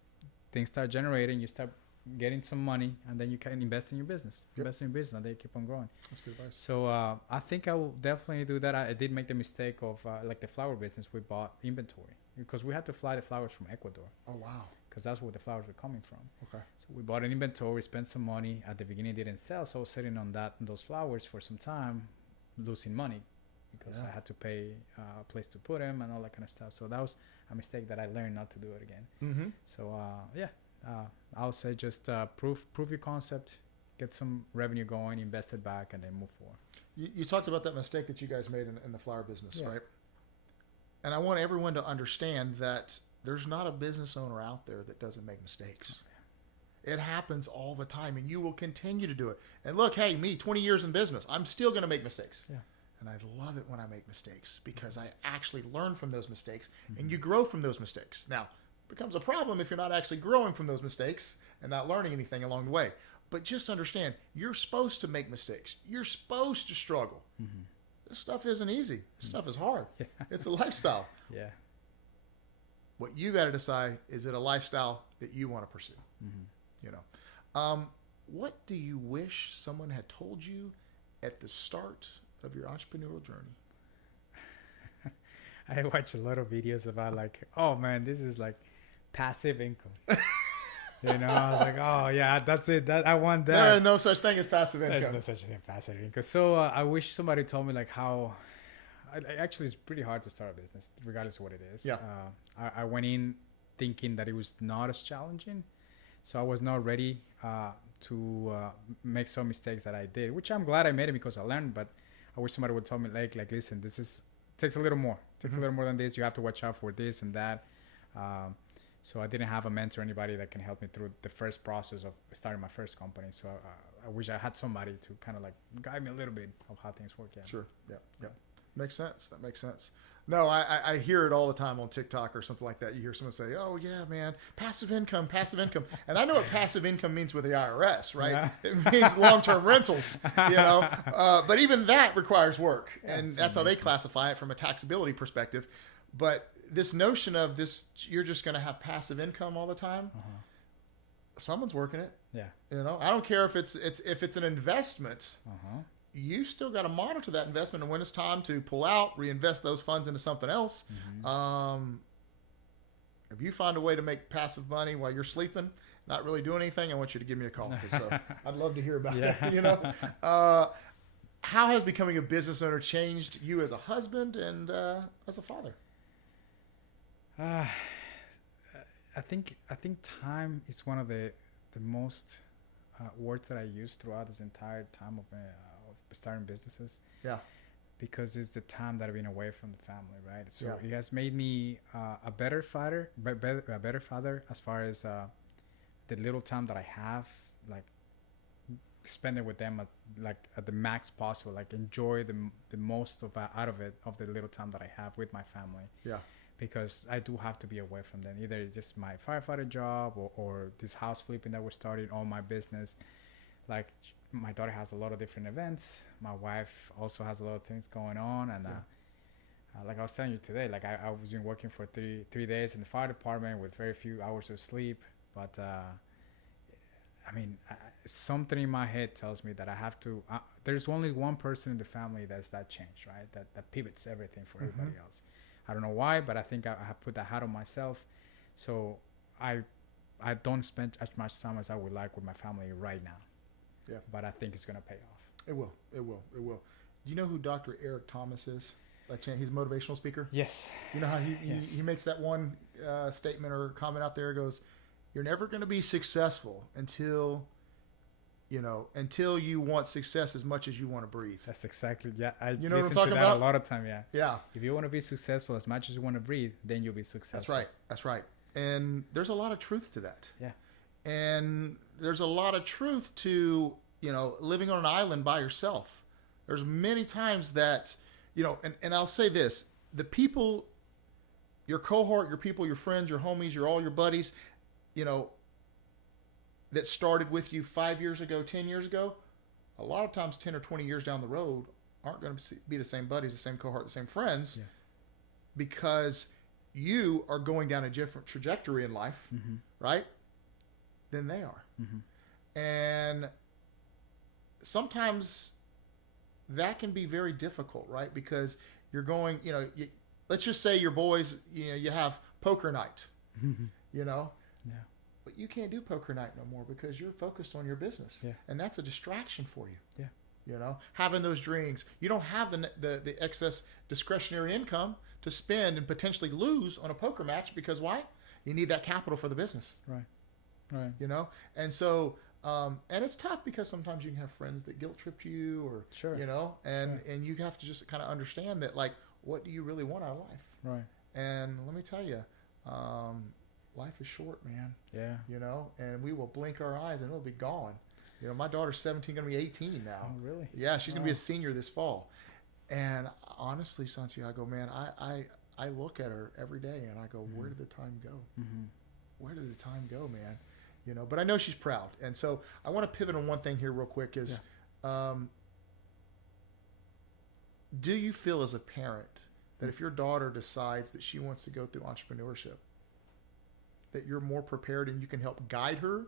Things start generating. You start getting some money, and then you can invest in your business. Invest in your business, and they keep on growing. That's good advice. So I think I will definitely do that. I did make the mistake of like the flower business. We bought inventory because we had to fly the flowers from Ecuador. Oh wow! Because that's where the flowers were coming from. Okay. So we bought an inventory, spent some money. At the beginning, it didn't sell, so I was sitting on those flowers for some time, losing money because I had to pay a place to put them and all that kind of stuff. So that was a mistake that I learned not to do it again. So I would say just prove your concept, get some revenue going, invest it back, and then move forward. You talked about that mistake that you guys made in the flower business, right? And I want everyone to understand that there's not a business owner out there that doesn't make mistakes. It happens all the time, and you will continue to do it. And look, hey, me, 20 years in business, I'm still going to make mistakes. Yeah. And I love it when I make mistakes because I actually learn from those mistakes, and you grow from those mistakes. Now, it becomes a problem if you're not actually growing from those mistakes and not learning anything along the way. But just understand, you're supposed to make mistakes. You're supposed to struggle. this stuff isn't easy. This stuff is hard. Yeah. It's a lifestyle. Yeah. What you got to decide, is it a lifestyle that you want to pursue? You know, what do you wish someone had told you at the start of your entrepreneurial journey? I watch a lot of videos about like, oh man, this is like passive income. You know, I was like, oh yeah, that's it. That I want that. There is no such thing as passive income. There's no such thing as passive income. So I wish somebody told me like how. Actually, it's pretty hard to start a business, regardless of what it is. Yeah. I went in thinking that it was not as challenging, so I was not ready to make some mistakes that I did, which I'm glad I made it because I learned. But I wish somebody would tell me like listen, this is takes a little more. Takes a little more than this. You have to watch out for this and that. So I didn't have a mentor, anybody that can help me through the first process of starting my first company. So I wish I had somebody to kind of like guide me a little bit of how things work. Yeah. Sure. Yeah. Yeah. Makes sense. That makes sense. No, I hear it all the time on TikTok or something like that. You hear someone say, oh, yeah, man, passive income. And I know what passive income means with the IRS, right? Yeah. It means long-term rentals, you know. But even that requires work. And that's how they classify it from a taxability perspective. But this notion of this, you're just going to have passive income all the time. Someone's working it. Yeah. You know, I don't care if it's an investment. You still got to monitor that investment, and when it's time to pull out, reinvest those funds into something else. If you find a way to make passive money while you're sleeping, not really doing anything, I want you to give me a call. I'd love to hear about it. You know, how has becoming a business owner changed you as a husband and as a father? I think time is one of the most words that I use throughout this entire time of starting businesses. Yeah. Because it's the time that I've been away from the family, right? So it has made me a better father, as far as the little time that I have, like spend it with them at the max possible, like enjoy the most out of the little time that I have with my family. Yeah. Because I do have to be away from them, either just my firefighter job or this house flipping that we're starting, or my business. Like my daughter has a lot of different events. My wife also has a lot of things going on. And like I was telling you today, like I was been working for three days in the fire department with very few hours of sleep. But I mean, something in my head tells me that I have to, there's only one person in the family that's that change, right? That pivots everything for everybody else. I don't know why, but I think I have put that hat on myself. So I don't spend as much time as I would like with my family right now. Yeah. But I think it's going to pay off. It will. Do you know who Dr. Eric Thomas is? He's a motivational speaker. Yes. You know how he makes that one statement or comment out there, goes, you're never going to be successful until you want success as much as you want to breathe. That's exactly, yeah. You know what I'm talking about? A lot of time, yeah. Yeah. If you want to be successful as much as you want to breathe, then you'll be successful. That's right. And there's a lot of truth to that. Yeah. And there's a lot of truth to, living on an island by yourself. There's many times that, and I'll say this, the people, your cohort, your people, your friends, your homies, all your buddies, that started with you 5 years ago, 10 years ago, a lot of times 10 or 20 years down the road aren't going to be the same buddies, the same cohort, the same friends, because you are going down a different trajectory in life, right, than they are. And sometimes that can be very difficult, right? Because you're going, let's just say your boys, you have poker night, but you can't do poker night no more because you're focused on your business. Yeah. And that's a distraction for you. Yeah. Having those drinks, you don't have the excess discretionary income to spend and potentially lose on a poker match, because why? You need that capital for the business. Right. And so, and it's tough because sometimes you can have friends that guilt trip you, or, and you have to just kind of understand that, like, what do you really want out of life? Right. And let me tell you, life is short, man. Yeah. And we will blink our eyes and it'll be gone. My daughter's 17, going to be 18 now. Oh, really? Yeah, she's going to be a senior this fall. And honestly, Santiago, man, I look at her every day and I go, where did the time go? Where did the time go, man? But I know she's proud. And so I want to pivot on one thing here real quick is, Do you feel as a parent that if your daughter decides that she wants to go through entrepreneurship, that you're more prepared and you can help guide her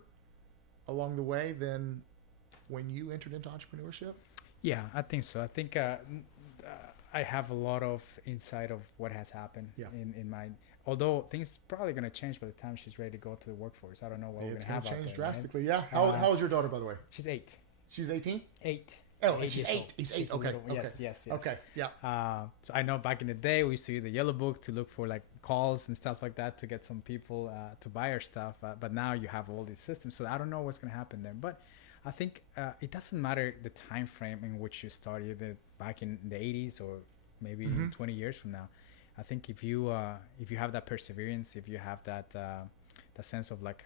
along the way than when you entered into entrepreneurship? Yeah, I think so. I think I have a lot of insight of what has happened in my. Although things probably going to change by the time she's ready to go to the workforce. I don't know what we're going to have out there. It's going to change drastically. Right? Yeah. How is your daughter, by the way? She's 8. She's 18? 8. Oh, she's 8. He's 8. Okay. Yes. Okay. Yeah. So I know back in the day we used to use the yellow book to look for like calls and stuff like that to get some people to buy our stuff. But now you have all these systems. So I don't know what's going to happen there. But I think it doesn't matter the time frame in which you started, either back in the 80s or maybe 20 years from now. I think if you have that perseverance, if you have that sense of like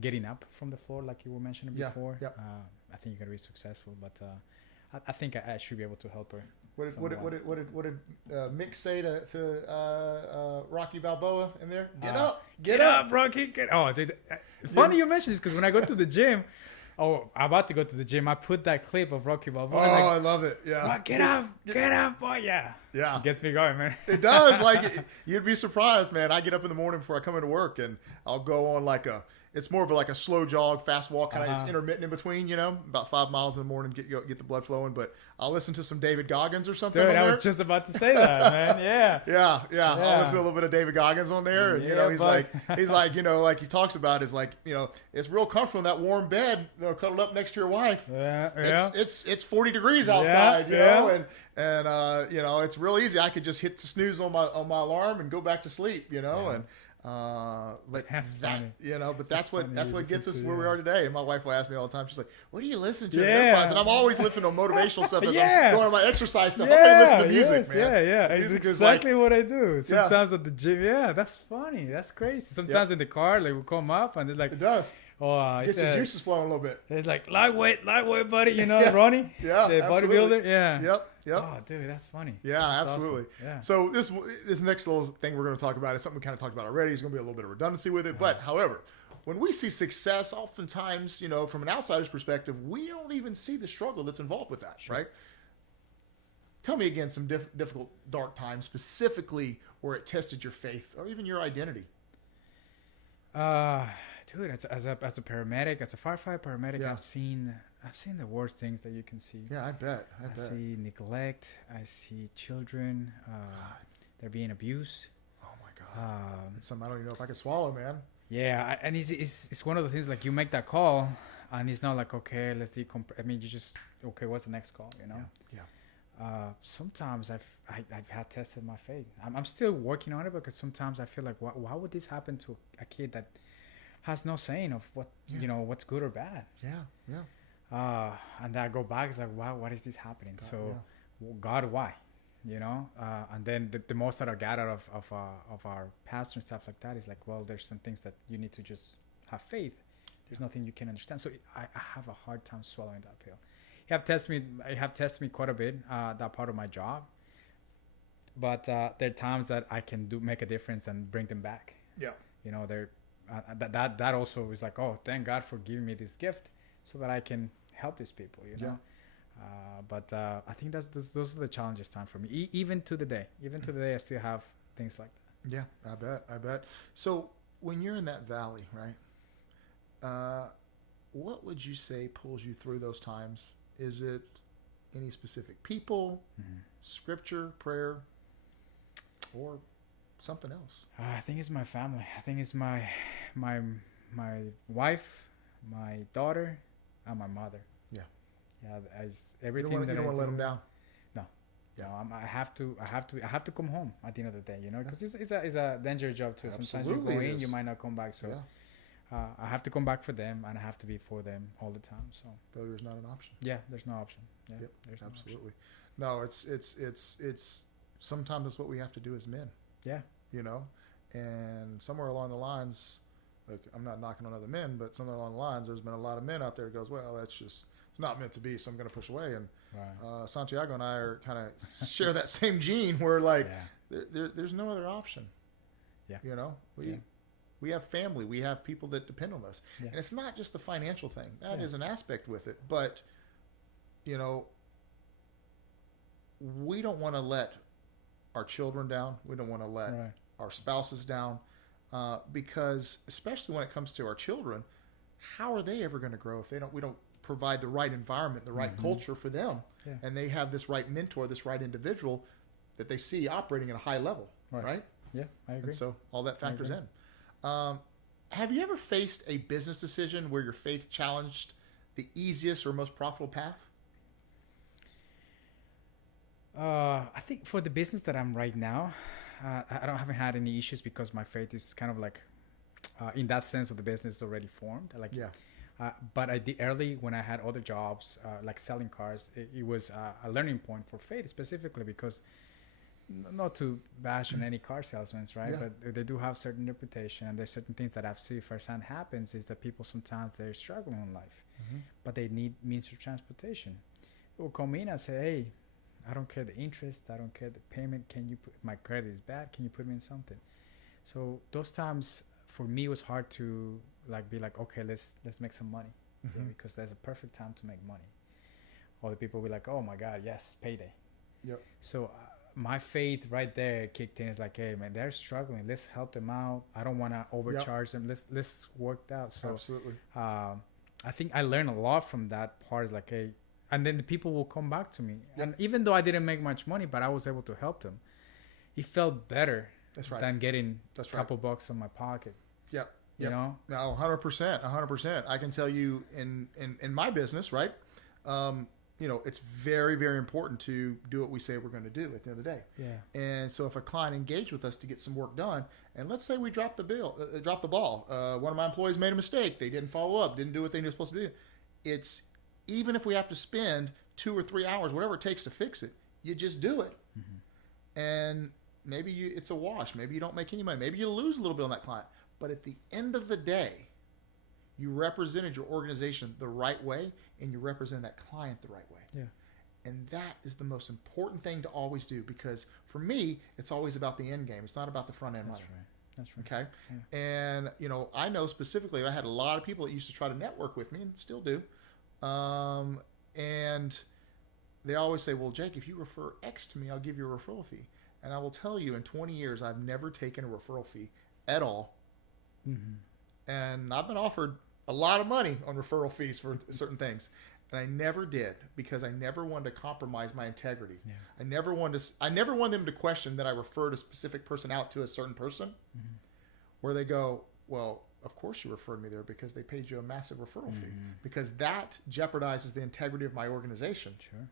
getting up from the floor, like you were mentioning before, I think you're gonna be successful. But I think I should be able to help her. What did Mick say to Rocky Balboa in there? Get up, Rocky! Oh, dude, funny you mentioned this because when I go to the gym. Oh, I'm about to go to the gym. I put that clip of Rocky Balboa. Oh, like, I love it. Yeah. Get up, boy. Yeah. Yeah. It gets me going, man. It does. Like, you'd be surprised, man. I get up in the morning before I come into work, and I'll go on it's more of like a slow jog, fast walk, kind of it's intermittent in between, about 5 miles in the morning, get the blood flowing. But I'll listen to some David Goggins or something. Dude, I was just about to say that, man. Yeah. Yeah. I'll listen to a little bit of David Goggins on there. And, he's like he talks about is like, it's real comfortable in that warm bed, cuddled up next to your wife. Yeah. It's 40 degrees outside, you know, and it's real easy. I could just hit the snooze on my alarm and go back to sleep, and. But that's funny. But that's what gets us where we are today. And my wife will ask me all the time. She's like, "What are you listening to?" Yeah. And I'm always listening to motivational stuff as I'm going on my exercise stuff. I'm going to listen to music, man. Yeah. It's exactly what I do. Sometimes at the gym. Yeah, that's funny. That's crazy. Sometimes in the car, like, we'll come up and it's like, it does. Oh, gets your juices flowing a little bit. It's like lightweight, buddy. Ronnie, the bodybuilder. Yeah. Yep. Oh, dude, that's funny. Yeah, that's absolutely. Awesome. Yeah. So this next little thing we're going to talk about is something we kind of talked about already. There's going to be a little bit of redundancy with it, but however, when we see success, oftentimes, from an outsider's perspective, we don't even see the struggle that's involved with that, right? Tell me again some difficult, dark times, specifically where it tested your faith or even your identity. Dude, as a paramedic, as a firefighter-paramedic, I've seen the worst things that you can see. Yeah, I bet. I see neglect. I see children. They're being abused. Oh my God. It's something I don't even know if I can swallow, man. Yeah, and it's one of the things, like, you make that call, and it's not like, okay, let's decompress. I mean, you just, okay, what's the next call? Yeah. Sometimes I've had tested my faith. I'm still working on it because sometimes I feel like, why would this happen to a kid that has no saying of what what's good or bad? Yeah. And I go back, it's like, wow, what is this happening? God, why? And then the most that I got out of our pastor and stuff like that is like, well, there's some things that you need to just have faith. There's nothing you can understand. So I have a hard time swallowing that pill. You have tested me quite a bit, that part of my job. But there are times that I can make a difference and bring them back. Yeah. That also is like, oh, thank God for giving me this gift so that I can help these people, But I think those are the challenges time for me. Even to the day, I still have things like that. Yeah, I bet. So when you're in that valley, right, what would you say pulls you through those times? Is it any specific people, scripture, prayer, or something else? I think it's my family. I think it's my wife, my daughter, and my mother. Yeah. Everything. You don't want to let them down. No. Yeah. I have to come home at the end of the day, because it's a dangerous job too. Absolutely. Sometimes you go in, you might not come back. So I have to come back for them, and I have to be for them all the time. So failure is not an option. Yeah, there's no option. Yeah, yep, there's absolutely no. It's sometimes that's what we have to do as men. Yeah. And somewhere along the lines, like, I'm not knocking on other men, but somewhere along the lines, there's been a lot of men out there that goes, well, that's just, it's not meant to be, so I'm going to push away. And Santiago and I are kind of share that same gene where, like, there's no other option. Yeah. We have family. We have people that depend on us. Yeah. And it's not just the financial thing. That is an aspect with it. But, we don't want to let our children down. We don't want to let our spouses down, because especially when it comes to our children, how are they ever going to grow if we don't provide the right environment, the right culture for them, and they have this right mentor, this right individual that they see operating at a high level, right? Yeah, I agree. And so all that factors in. Have you ever faced a business decision where your faith challenged the easiest or most profitable path? I think for the business that I'm right now, haven't had any issues because my faith is kind of like, in that sense of the business already formed. Like, but I did early when I had other jobs, like selling cars. It was a learning point for faith specifically because, not to bash on any car salesmen, right? Yeah. But they do have certain reputation, and there's certain things that I've seen firsthand happens is that people sometimes they're struggling in life, but they need means of transportation. They will come in and say, "Hey, I don't care the interest, I don't care the payment. Can you put my credit is bad? Can you put me in something?" So those times for me it was hard to be like, okay, let's make some money, because there's a perfect time to make money. All the people will be like, "Oh my God, yes, payday." Yep. So my faith right there kicked in. It's like, hey man, they're struggling. Let's help them out. I don't want to overcharge them. Let's work that out. So absolutely. I think I learned a lot from that part. It's like, hey, and then the people will come back to me. Yep. And even though I didn't make much money, but I was able to help them. It felt better than getting a couple bucks in my pocket. Yep. You know? No, 100%. I can tell you in my business, right? It's very, very important to do what we say we're going to do at the end of the day. Yeah. And so if a client engaged with us to get some work done, and let's say we dropped the ball, one of my employees made a mistake. They didn't follow up, didn't do what they were supposed to do. It's, even if we have to spend 2 or 3 hours, whatever it takes to fix it, you just do it. And maybe it's a wash. Maybe you don't make any money. Maybe you lose a little bit on that client. But at the end of the day, you represented your organization the right way, and you represent that client the right way. Yeah. And that is the most important thing to always do, because for me, it's always about the end game. It's not about the front end money. That's right. Okay. Yeah. And, I know specifically, I had a lot of people that used to try to network with me and still do. And they always say, "Well, Jake, if you refer X to me, I'll give you a referral fee." And I will tell you, in 20 years, I've never taken a referral fee at all. And I've been offered a lot of money on referral fees for certain things, and I never did, because I never wanted to compromise my integrity. Yeah. I never wanted them to question that I referred a specific person out to a certain person, where they go, "Well, of course you referred me there because they paid you a massive referral fee," because that jeopardizes the integrity of my organization. Sure.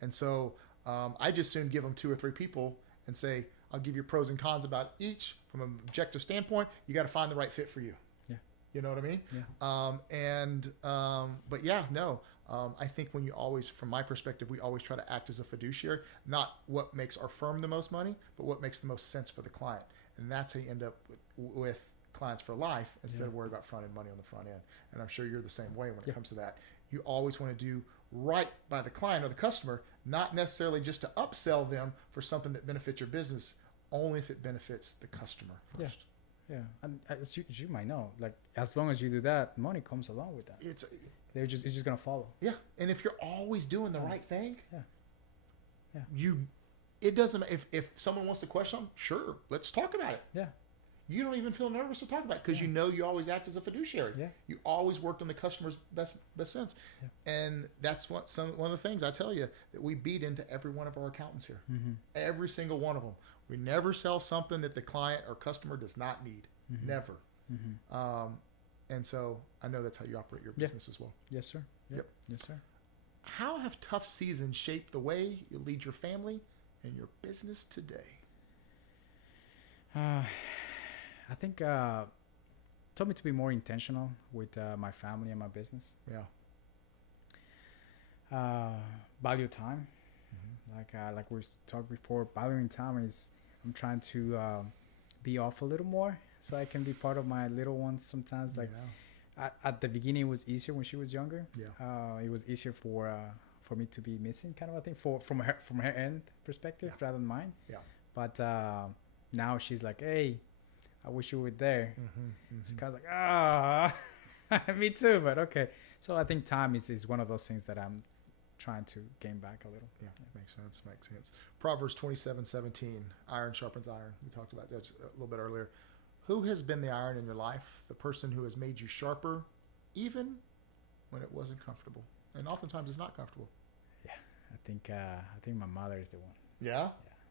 And so I just soon give them 2 or 3 people and say, "I'll give you pros and cons about each from an objective standpoint. You got to find the right fit for you." Yeah. You know what I mean? Yeah. But yeah, no. I think when you always, from my perspective, we always try to act as a fiduciary, not what makes our firm the most money, but what makes the most sense for the client. And that's how you end up with clients for life, instead of worrying about front end money on the front end. And I'm sure you're the same way when it comes to that. You always want to do right by the client or the customer, not necessarily just to upsell them for something that benefits your business, only if it benefits the customer first. Yeah. And as you might know, like, as long as you do that, money comes along with that. It's just gonna follow. Yeah. And if you're always doing the right thing, yeah. It doesn't, if someone wants to question them, sure, let's talk about it. Yeah. You don't even feel nervous to talk about it, because you know you always act as a fiduciary. Yeah. You always worked on the customer's best sense. Yeah. And that's one of the things I tell you that we beat into every one of our accountants here. Every single one of them. We never sell something that the client or customer does not need. Never. And so I know that's how you operate your business as well. Yes, sir. Yep. Yes, sir. How have tough seasons shaped the way you lead your family and your business today? I think taught me to be more intentional with my family and my business. Yeah. Value time. Like we talked before, valuing time is, I'm trying to be off a little more so I can be part of my little ones sometimes. Like at the beginning, it was easier when she was younger. Yeah. It was easier for me to be missing, kind of a thing, from her end perspective rather than mine. Yeah. But now she's like, "Hey, I wish you were there." It's kind of like, me too, but okay. So I think time is one of those things that I'm trying to gain back a little. Yeah, makes sense. Makes sense. Proverbs 27:17, iron sharpens iron. We talked about that a little bit earlier. Who has been the iron in your life? The person who has made you sharper, even when it wasn't comfortable. And oftentimes it's not comfortable. Yeah, I think my mother is the one. Yeah?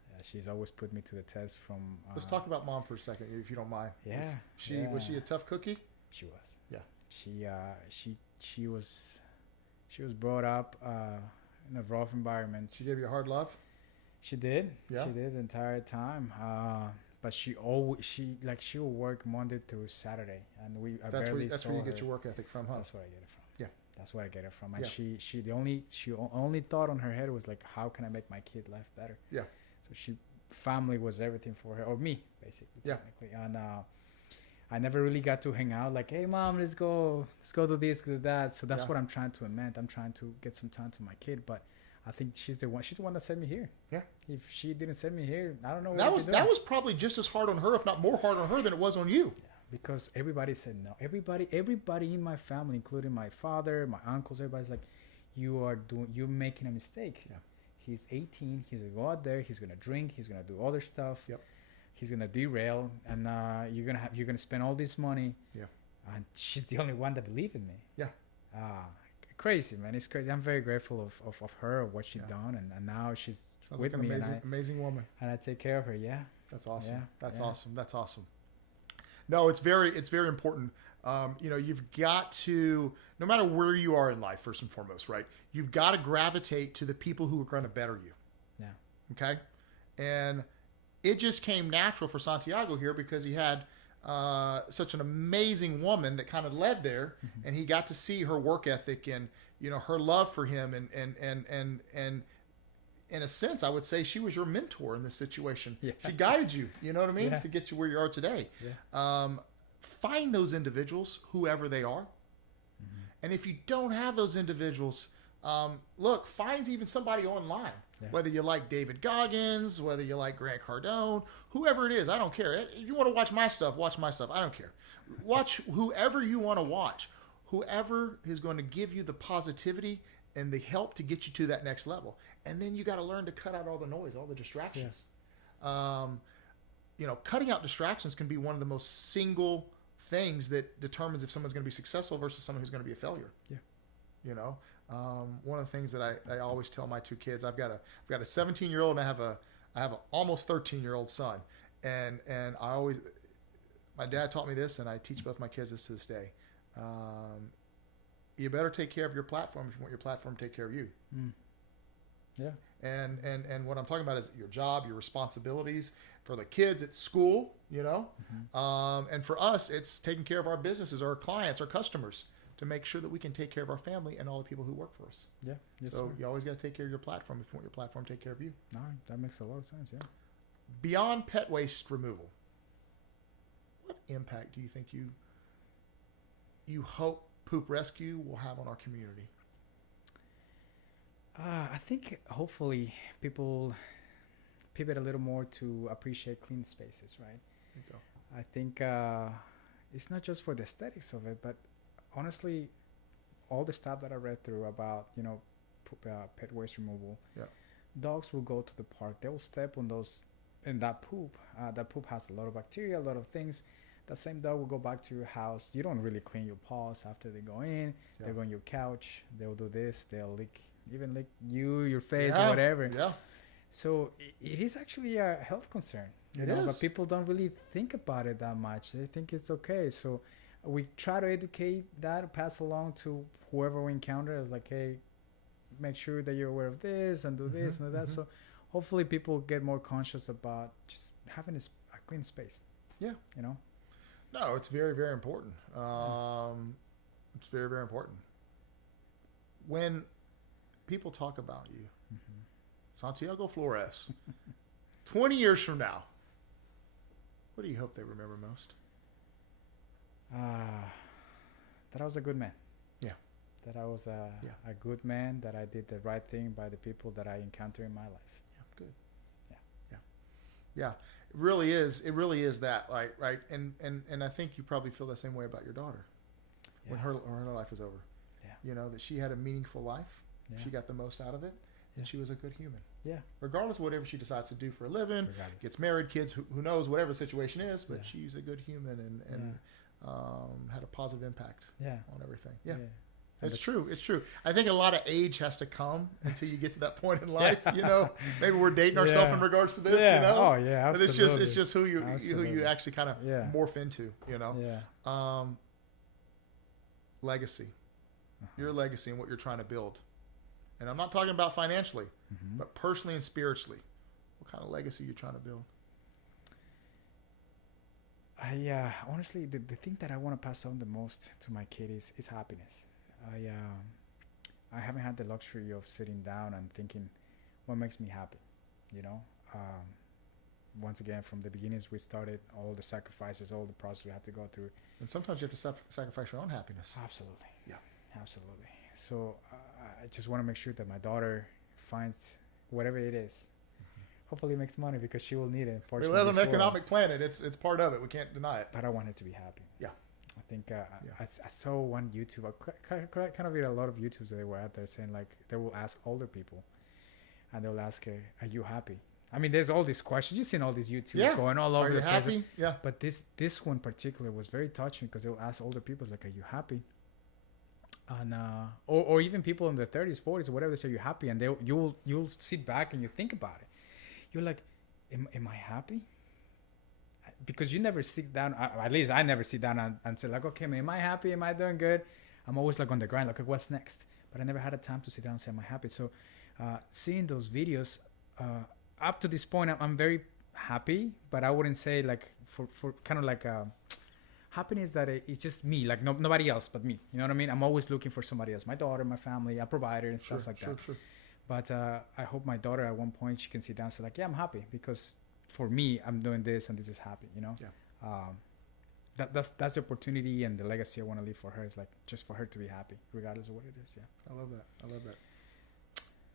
Yeah, she's always put me to the test from... Let's talk about mom for a second, if you don't mind. Yeah. Was she a tough cookie? She was. Yeah. She was brought up in a rough environment. She gave you a hard love? She did. Yeah. She did the entire time. But she will work Monday through Saturday, and That's where you get your work ethic from, huh? That's where I get it from. Yeah. That's where I get it from. And Yeah. she only thought on her head was like, how can I make my kid life better? Yeah. So family was everything for her, or me, basically. Yeah. Technically. And I never really got to hang out like, hey mom, let's go do this, do that. So that's what I'm trying to amend. I'm trying to get some time to my kid, but I think she's the one that sent me here. Yeah. If she didn't send me here, I don't know what that was probably just as hard on her, if not more hard on her than it was on you. Yeah, because everybody said no. Everybody in my family, including my father, my uncles, everybody's like, you're making a mistake. Yeah. He's 18. He's gonna go out there. He's gonna drink. He's gonna do other stuff. Yep. He's gonna derail, and you're gonna spend all this money. Yeah. And she's the only one that believed in me. Yeah. Crazy, man. It's crazy. I'm very grateful of her, of what she's done, and now she's Sounds with like an me. amazing woman. And I take care of her. Yeah. That's awesome. Yeah. That's Yeah. awesome. That's awesome. No, it's very important. You've got to, no matter where you are in life, first and foremost, right? You've got to gravitate to the people who are going to better you. Yeah. Okay. And it just came natural for Santiago here because he had such an amazing woman that kind of led there, and he got to see her work ethic and her love for him, and in a sense, I would say she was your mentor in this situation. Yeah. She guided you, you know what I mean, Yeah. to get you where you are today. Yeah. Find those individuals, whoever they are, and if you don't have those individuals, look, find even somebody online. Yeah. Whether you like David Goggins, whether you like Grant Cardone, whoever it is, I don't care. If you want to watch my stuff, watch my stuff. I don't care. Watch whoever you want to watch. Whoever is going to give you the positivity and the help to get you to that next level. And then you got to learn to cut out all the noise, all the distractions. Cutting out distractions can be one of the most single things that determines if someone's going to be successful versus someone who's going to be a failure. Yeah. One of the things that I always tell my two kids, I've got a 17-year-old and I have an almost 13-year-old son, and my dad taught me this, and I teach both my kids this to this day. You better take care of your platform if you want your platform to take care of you. Yeah. And what I'm talking about is your job, your responsibilities. For the kids, it's school, and for us, it's taking care of our businesses, our clients, our customers, to make sure that we can take care of our family and all the people who work for us. Yeah. Yes, so sir. you always got to take care of your platform if you want your platform to take care of you. No, that makes a lot of sense. Yeah. Beyond pet waste removal, what impact do you think you hope Poop Rescue will have on our community? I think hopefully people pivot a little more to appreciate clean spaces, right? There you go. I think it's not just for the aesthetics of it, but honestly, all the stuff that I read through about, pet waste removal, dogs will go to the park. They will step on that poop. That poop has a lot of bacteria, a lot of things. That same dog will go back to your house. You don't really clean your paws after they go in. Yeah. They go on your couch. They'll do this. They'll lick your face, or whatever. Yeah. So it is actually a health concern. It is. But people don't really think about it that much. They think it's okay. So we try to educate that, pass along to whoever we encounter as like, hey, make sure that you're aware of this and do this and do that. So hopefully people get more conscious about just having a clean space. Yeah. No, it's very, very important. It's very, very important. When people talk about you, Santiago Flores, 20 years from now, what do you hope they remember most? That I was a good man. Yeah. That I was a good man, that I did the right thing by the people that I encountered in my life. Yeah, good. Yeah. It really is. It really is that, right? And I think you probably feel the same way about your daughter when her life is over. Yeah. That she had a meaningful life. Yeah. She got the most out of it, and she was a good human. Yeah. Regardless of whatever she decides to do for a living, Regardless. gets married, kids, who knows, whatever the situation is, but Yeah. she's a good human and had a positive impact Yeah. on everything. Yeah. And It's true. It's true. I think a lot of age has to come until you get to that point in life. Maybe we're dating ourselves in regards to this. Yeah. Oh yeah, but absolutely. it's just who you actually kind of morph into. Yeah. Legacy, your legacy and what you're trying to build, and I'm not talking about financially, but personally and spiritually. What kind of legacy are you trying to build? I honestly, the thing that I want to pass on the most to my kid is happiness. I haven't had the luxury of sitting down and thinking what makes me happy, once again, from the beginnings we started, all the sacrifices, all the process we had to go through, and sometimes you have to sacrifice your own happiness. Absolutely. So I just want to make sure that my daughter finds whatever it is. Hopefully it makes money, because she will need it. We live on an economic planet. It's part of it. We can't deny it. But I want her to be happy. Yeah. I think I saw one YouTube. I kind of read a lot of YouTubes that were out there saying, like, they will ask older people, and they'll ask her, "Are you happy?" I mean, there's all these questions. You've seen all these YouTubes going all over the place. Are you happy? Yeah. But this one particular was very touching, because they'll ask older people, like, "Are you happy?" And or even people in their 30s, 40s, or whatever, they say, "Are you happy?" And you'll sit back and you think about it. You're like, am I happy? Because you never sit down, at least I never sit down and say, like, okay, man, am I happy? Am I doing good? I'm always like on the grind, like, what's next? But I never had a time to sit down and say, am I happy? So seeing those videos, up to this point, I'm very happy, but I wouldn't say, like, for kind of like happiness that it's just me, like nobody else but me. You know what I mean? I'm always looking for somebody else, my daughter, my family, a provider, and stuff like that. Sure. But I hope my daughter at one point, she can sit down and say, like, yeah, I'm happy, because for me, I'm doing this and this is happy, That's the opportunity and the legacy I want to leave for her, is like just for her to be happy, regardless of what it is. Yeah. I love that.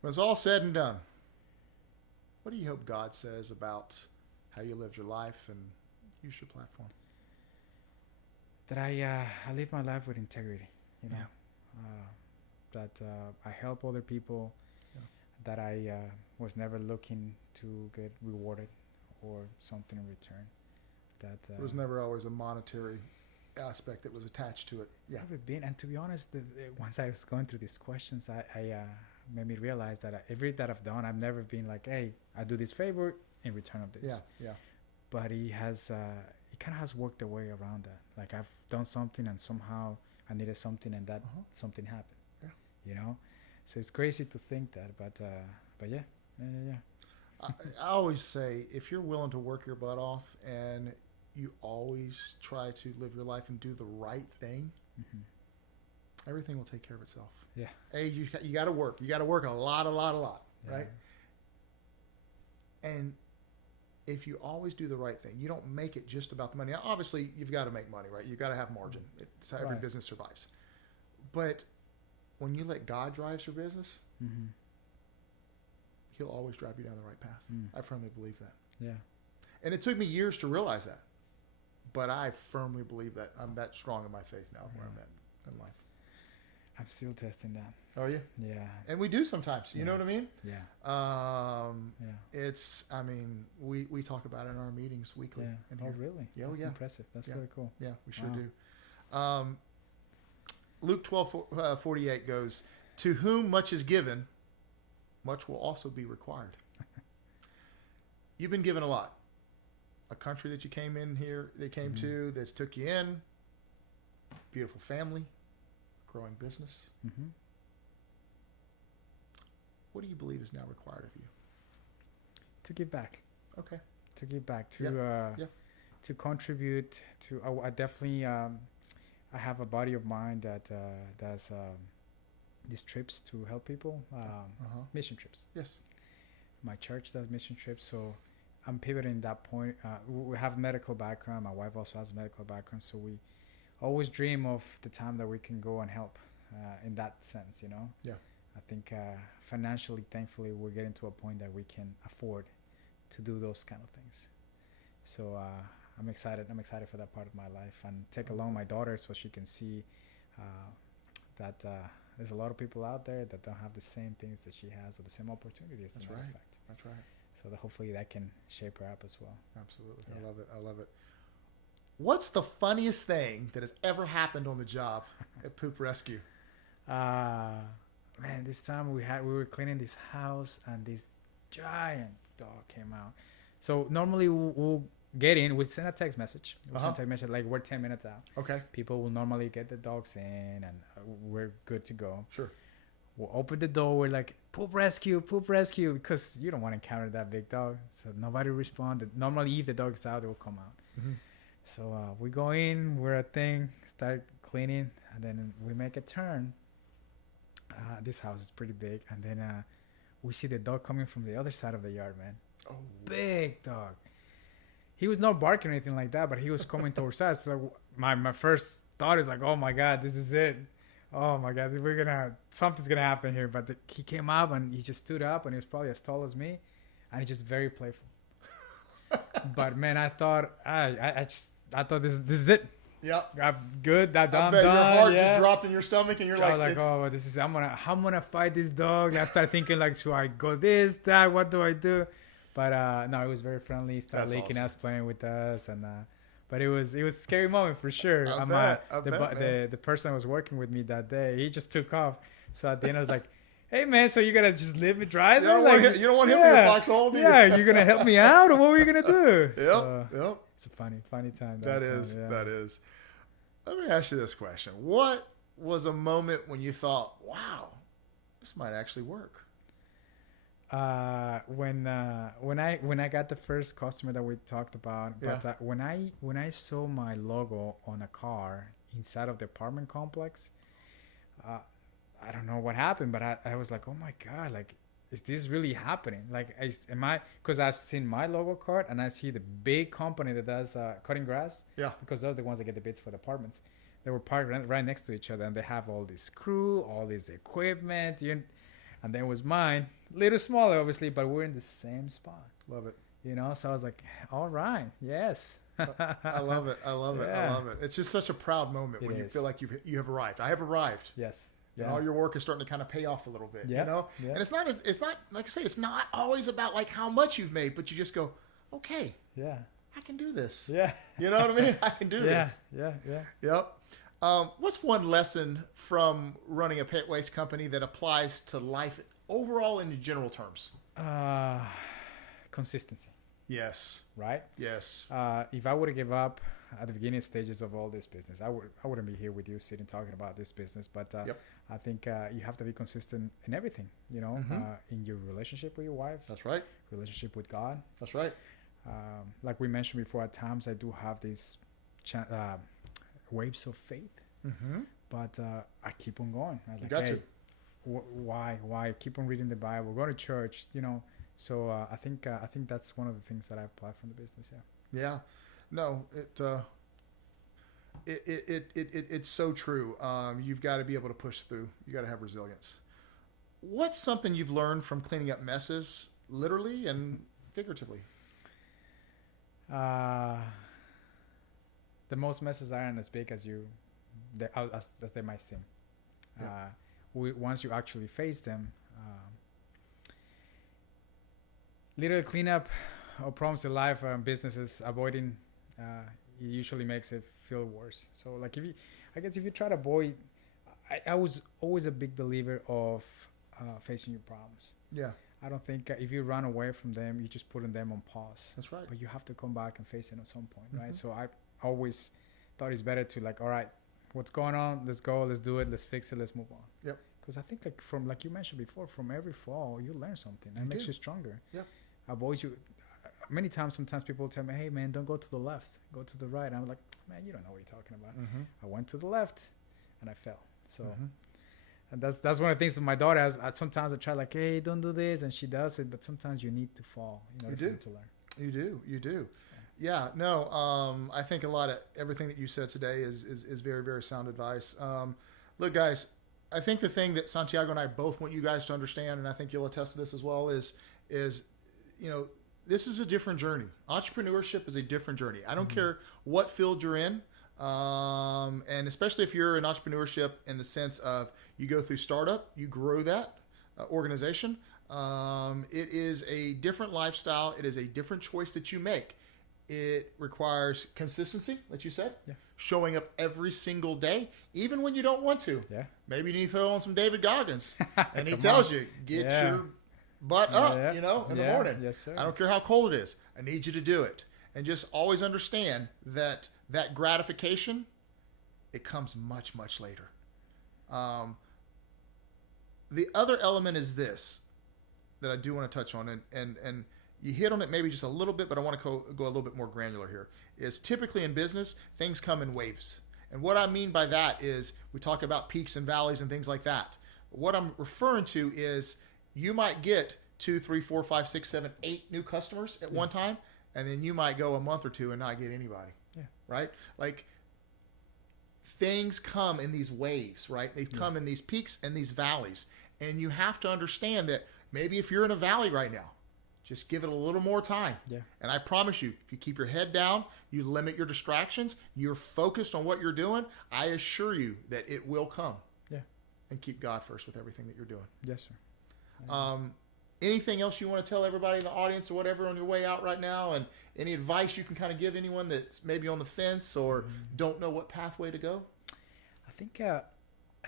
When it's all said and done, what do you hope God says about how you lived your life and use your platform? That I live my life with integrity, that I help other people, that I was never looking to get rewarded or something in return. That there was never always a monetary aspect that was attached to it. Yeah. Never been. And to be honest, once I was going through these questions, I made me realize that everything that I've done, I've never been like, hey, I do this favor in return of this. Yeah. But he kind of has worked a way around that. Like, I've done something and somehow I needed something, and that something happened. Yeah. So it's crazy to think that, but yeah. I always say, if you're willing to work your butt off and you always try to live your life and do the right thing, everything will take care of itself. Yeah. Hey, you got to work. You got to work a lot, right? And if you always do the right thing, you don't make it just about the money. Now, obviously, you've got to make money, right? You've got to have margin. It's how every business survives. But when you let God drive your business, He'll always drive you down the right path. I firmly believe that. Yeah. And it took me years to realize that. But I firmly believe that. I'm that strong in my faith now where I'm at in life. I'm still testing that. Are you? Yeah. And we do sometimes. You know what I mean? Yeah. It's, we talk about it in our meetings weekly. Yeah. Oh, really? Yeah. That's impressive. That's really cool. Yeah, we sure do. Luke 12:48 goes, to whom much is given, much will also be required. You've been given a lot. A country that you came in here, they came to, that's took you in, beautiful family, growing business. What do you believe is now required of you? To give back. Okay. To give back, to contribute, I definitely, I have a body of mind that does these trips to help people, mission trips. Yes. My church does mission trips, so I'm pivoting that point. We have medical background. My wife also has a medical background, so we always dream of the time that we can go and help in that sense, Yeah. I think financially, thankfully, we're getting to a point that we can afford to do those kind of things. So I'm excited. I'm excited for that part of my life, and take along my daughter so she can see that there's a lot of people out there that don't have the same things that she has or the same opportunities. That's as a matter right. of fact. That's right. So that hopefully that can shape her up as well. Absolutely. Yeah. I love it. I love it. What's the funniest thing that has ever happened on the job at Poop Rescue? Man, this time we were cleaning this house and this giant dog came out. So normally we'll get in, we send a text message. Send a text message like we're 10 minutes out. Okay. People will normally get the dogs in and we're good to go. Sure. We'll open the door. We're like, poop rescue, because you don't want to encounter that big dog. So nobody responded. Normally, if the dog is out, it will come out. Mm-hmm. So we go in, we're a thing, start cleaning, and then we make a turn. This house is pretty big. And then we see the dog coming from the other side of the yard, man. Oh. Big dog. He was not barking or anything like that, but he was coming towards us. So my first thought is like, oh my God, this is it. Oh my God, something's gonna happen here. But he came up and he just stood up and he was probably as tall as me, and he's just very playful. But man, I thought I thought this is it. Yep. I'm good. I'm done. Your heart yeah. just dropped in your stomach, and you're I was like, oh, I'm gonna fight this dog. I start thinking like, should I go this, that? What do I do? But no, it was very friendly. He started licking us, playing with us, and but it was a scary moment for sure. The person that was working with me that day, he just took off. So at the end, I was like, hey man, so you gonna just leave me dry there? You don't want him in your foxhole, do you? Yeah, you're gonna help me out, or what were you gonna do? Yep. It's a funny time. That is. Let me ask you this question: what was a moment when you thought, wow, this might actually work? When I got the first customer that we talked about, but when I saw my logo on a car inside of the apartment complex, I don't know what happened, but I was like, oh my God, like, is this really happening? Like, because I've seen my logo card and I see the big company that does cutting grass. Yeah. Because they're the ones that get the bids for the apartments. They were parked right next to each other, and they have all this crew, all this equipment, and then was mine, a little smaller obviously, but we're in the same spot. Love it. So I was like, all right, yes. I love it. I love it. It's just such a proud moment when you feel like you have arrived. I have arrived. Yes. Yeah. And all your work is starting to kind of pay off a little bit. Yeah. And it's not like I say, it's not always about like how much you've made, but you just go, okay, yeah, I can do this. Yeah. You know what I mean? I can do this. Yeah. Yep. What's one lesson from running a pet waste company that applies to life overall in general terms? Consistency. Yes. Right? Yes. If I would have given up at the beginning stages of all this business, I wouldn't be here with you sitting talking about this business. But I think you have to be consistent in everything, in your relationship with your wife. That's right. Relationship with God. That's right. Like we mentioned before, at times I do have these waves of faith, but I keep on going. I was like, why keep on reading the Bible, go to church, So I think that's one of the things that I applied from the business. Yeah, no, it's so true. You've got to be able to push through. You got to have resilience. What's something you've learned from cleaning up messes, literally and figuratively? The most messes aren't as big as they might seem. Yeah. Once you actually face them, little cleanup or problems in life, businesses avoiding, it usually makes it feel worse. So like if you try to avoid, I was always a big believer of facing your problems. Yeah. I don't think if you run away from them, you just putting them on pause. That's right. But you have to come back and face it at some point, right? So I always thought it's better to like, all right, what's going on? Let's go. Let's do it. Let's fix it. Let's move on. Yep. Because I think like you mentioned before, from every fall, you learn something. And it makes you stronger. Yep. Many times, sometimes people tell me, hey, man, don't go to the left. Go to the right. And I'm like, man, you don't know what you're talking about. I went to the left and I fell. So... And that's one of the things that my daughter has. Sometimes I try like, hey, don't do this, and she does it. But sometimes you need to fall in order for you to learn. You do. Yeah. No. I think a lot of everything that you said today is very, very sound advice. Look, guys, I think the thing that Santiago and I both want you guys to understand, and I think you'll attest to this as well, is this is a different journey. Entrepreneurship is a different journey. I don't care what field you're in. And especially if you're in entrepreneurship in the sense of you go through startup, you grow that organization. It is a different lifestyle. It is a different choice that you make. It requires consistency, like you said, showing up every single day, even when you don't want to. Yeah. Maybe you need to throw on some David Goggins, and he tells you, get your butt up, in the morning. Yes, sir. I don't care how cold it is. I need you to do it. And just always understand that gratification, it comes much, much later. The other element is this that I do want to touch on, and you hit on it maybe just a little bit, but I want to go a little bit more granular here, is typically in business, things come in waves. And what I mean by that is we talk about peaks and valleys and things like that. What I'm referring to is you might get 2, 3, 4, 5, 6, 7, 8 new customers at one time, and then you might go a month or two and not get anybody. Yeah. Right? Like, things come in these waves, right? They come in these peaks and these valleys. And you have to understand that maybe if you're in a valley right now, just give it a little more time. Yeah. And I promise you, if you keep your head down, you limit your distractions, you're focused on what you're doing, I assure you that it will come. Yeah. And keep God first with everything that you're doing. Yes, sir. Anything else you want to tell everybody in the audience or whatever on your way out right now? And any advice you can kind of give anyone that's maybe on the fence or don't know what pathway to go? I think I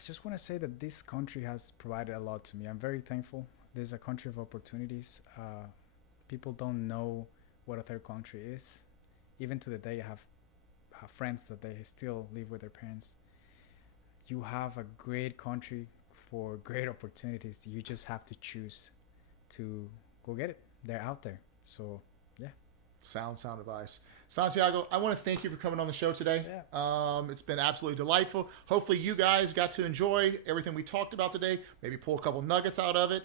just want to say that this country has provided a lot to me. I'm very thankful. There's a country of opportunities. People don't know what a third country is. Even to the day, I have friends that they still live with their parents. You have a great country for great opportunities. You just have to choose to go get it. They're out there. So, yeah. Sound advice. Santiago, I want to thank you for coming on the show today. Yeah. It's been absolutely delightful. Hopefully you guys got to enjoy everything we talked about today. Maybe pull a couple nuggets out of it.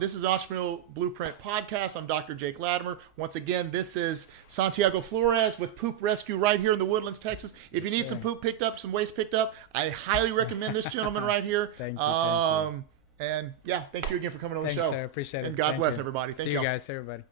This is Entrepreneurial Blueprint Podcast. I'm Dr. Jake Latimer. Once again, this is Santiago Flores with Poop Rescue right here in the Woodlands, Texas. If you need some poop picked up, some waste picked up, I highly recommend this gentleman right here. Thank you. And yeah, thank you again for coming on the show. Thanks, sir. Appreciate it. And God bless everybody. Thank you. See you guys, everybody.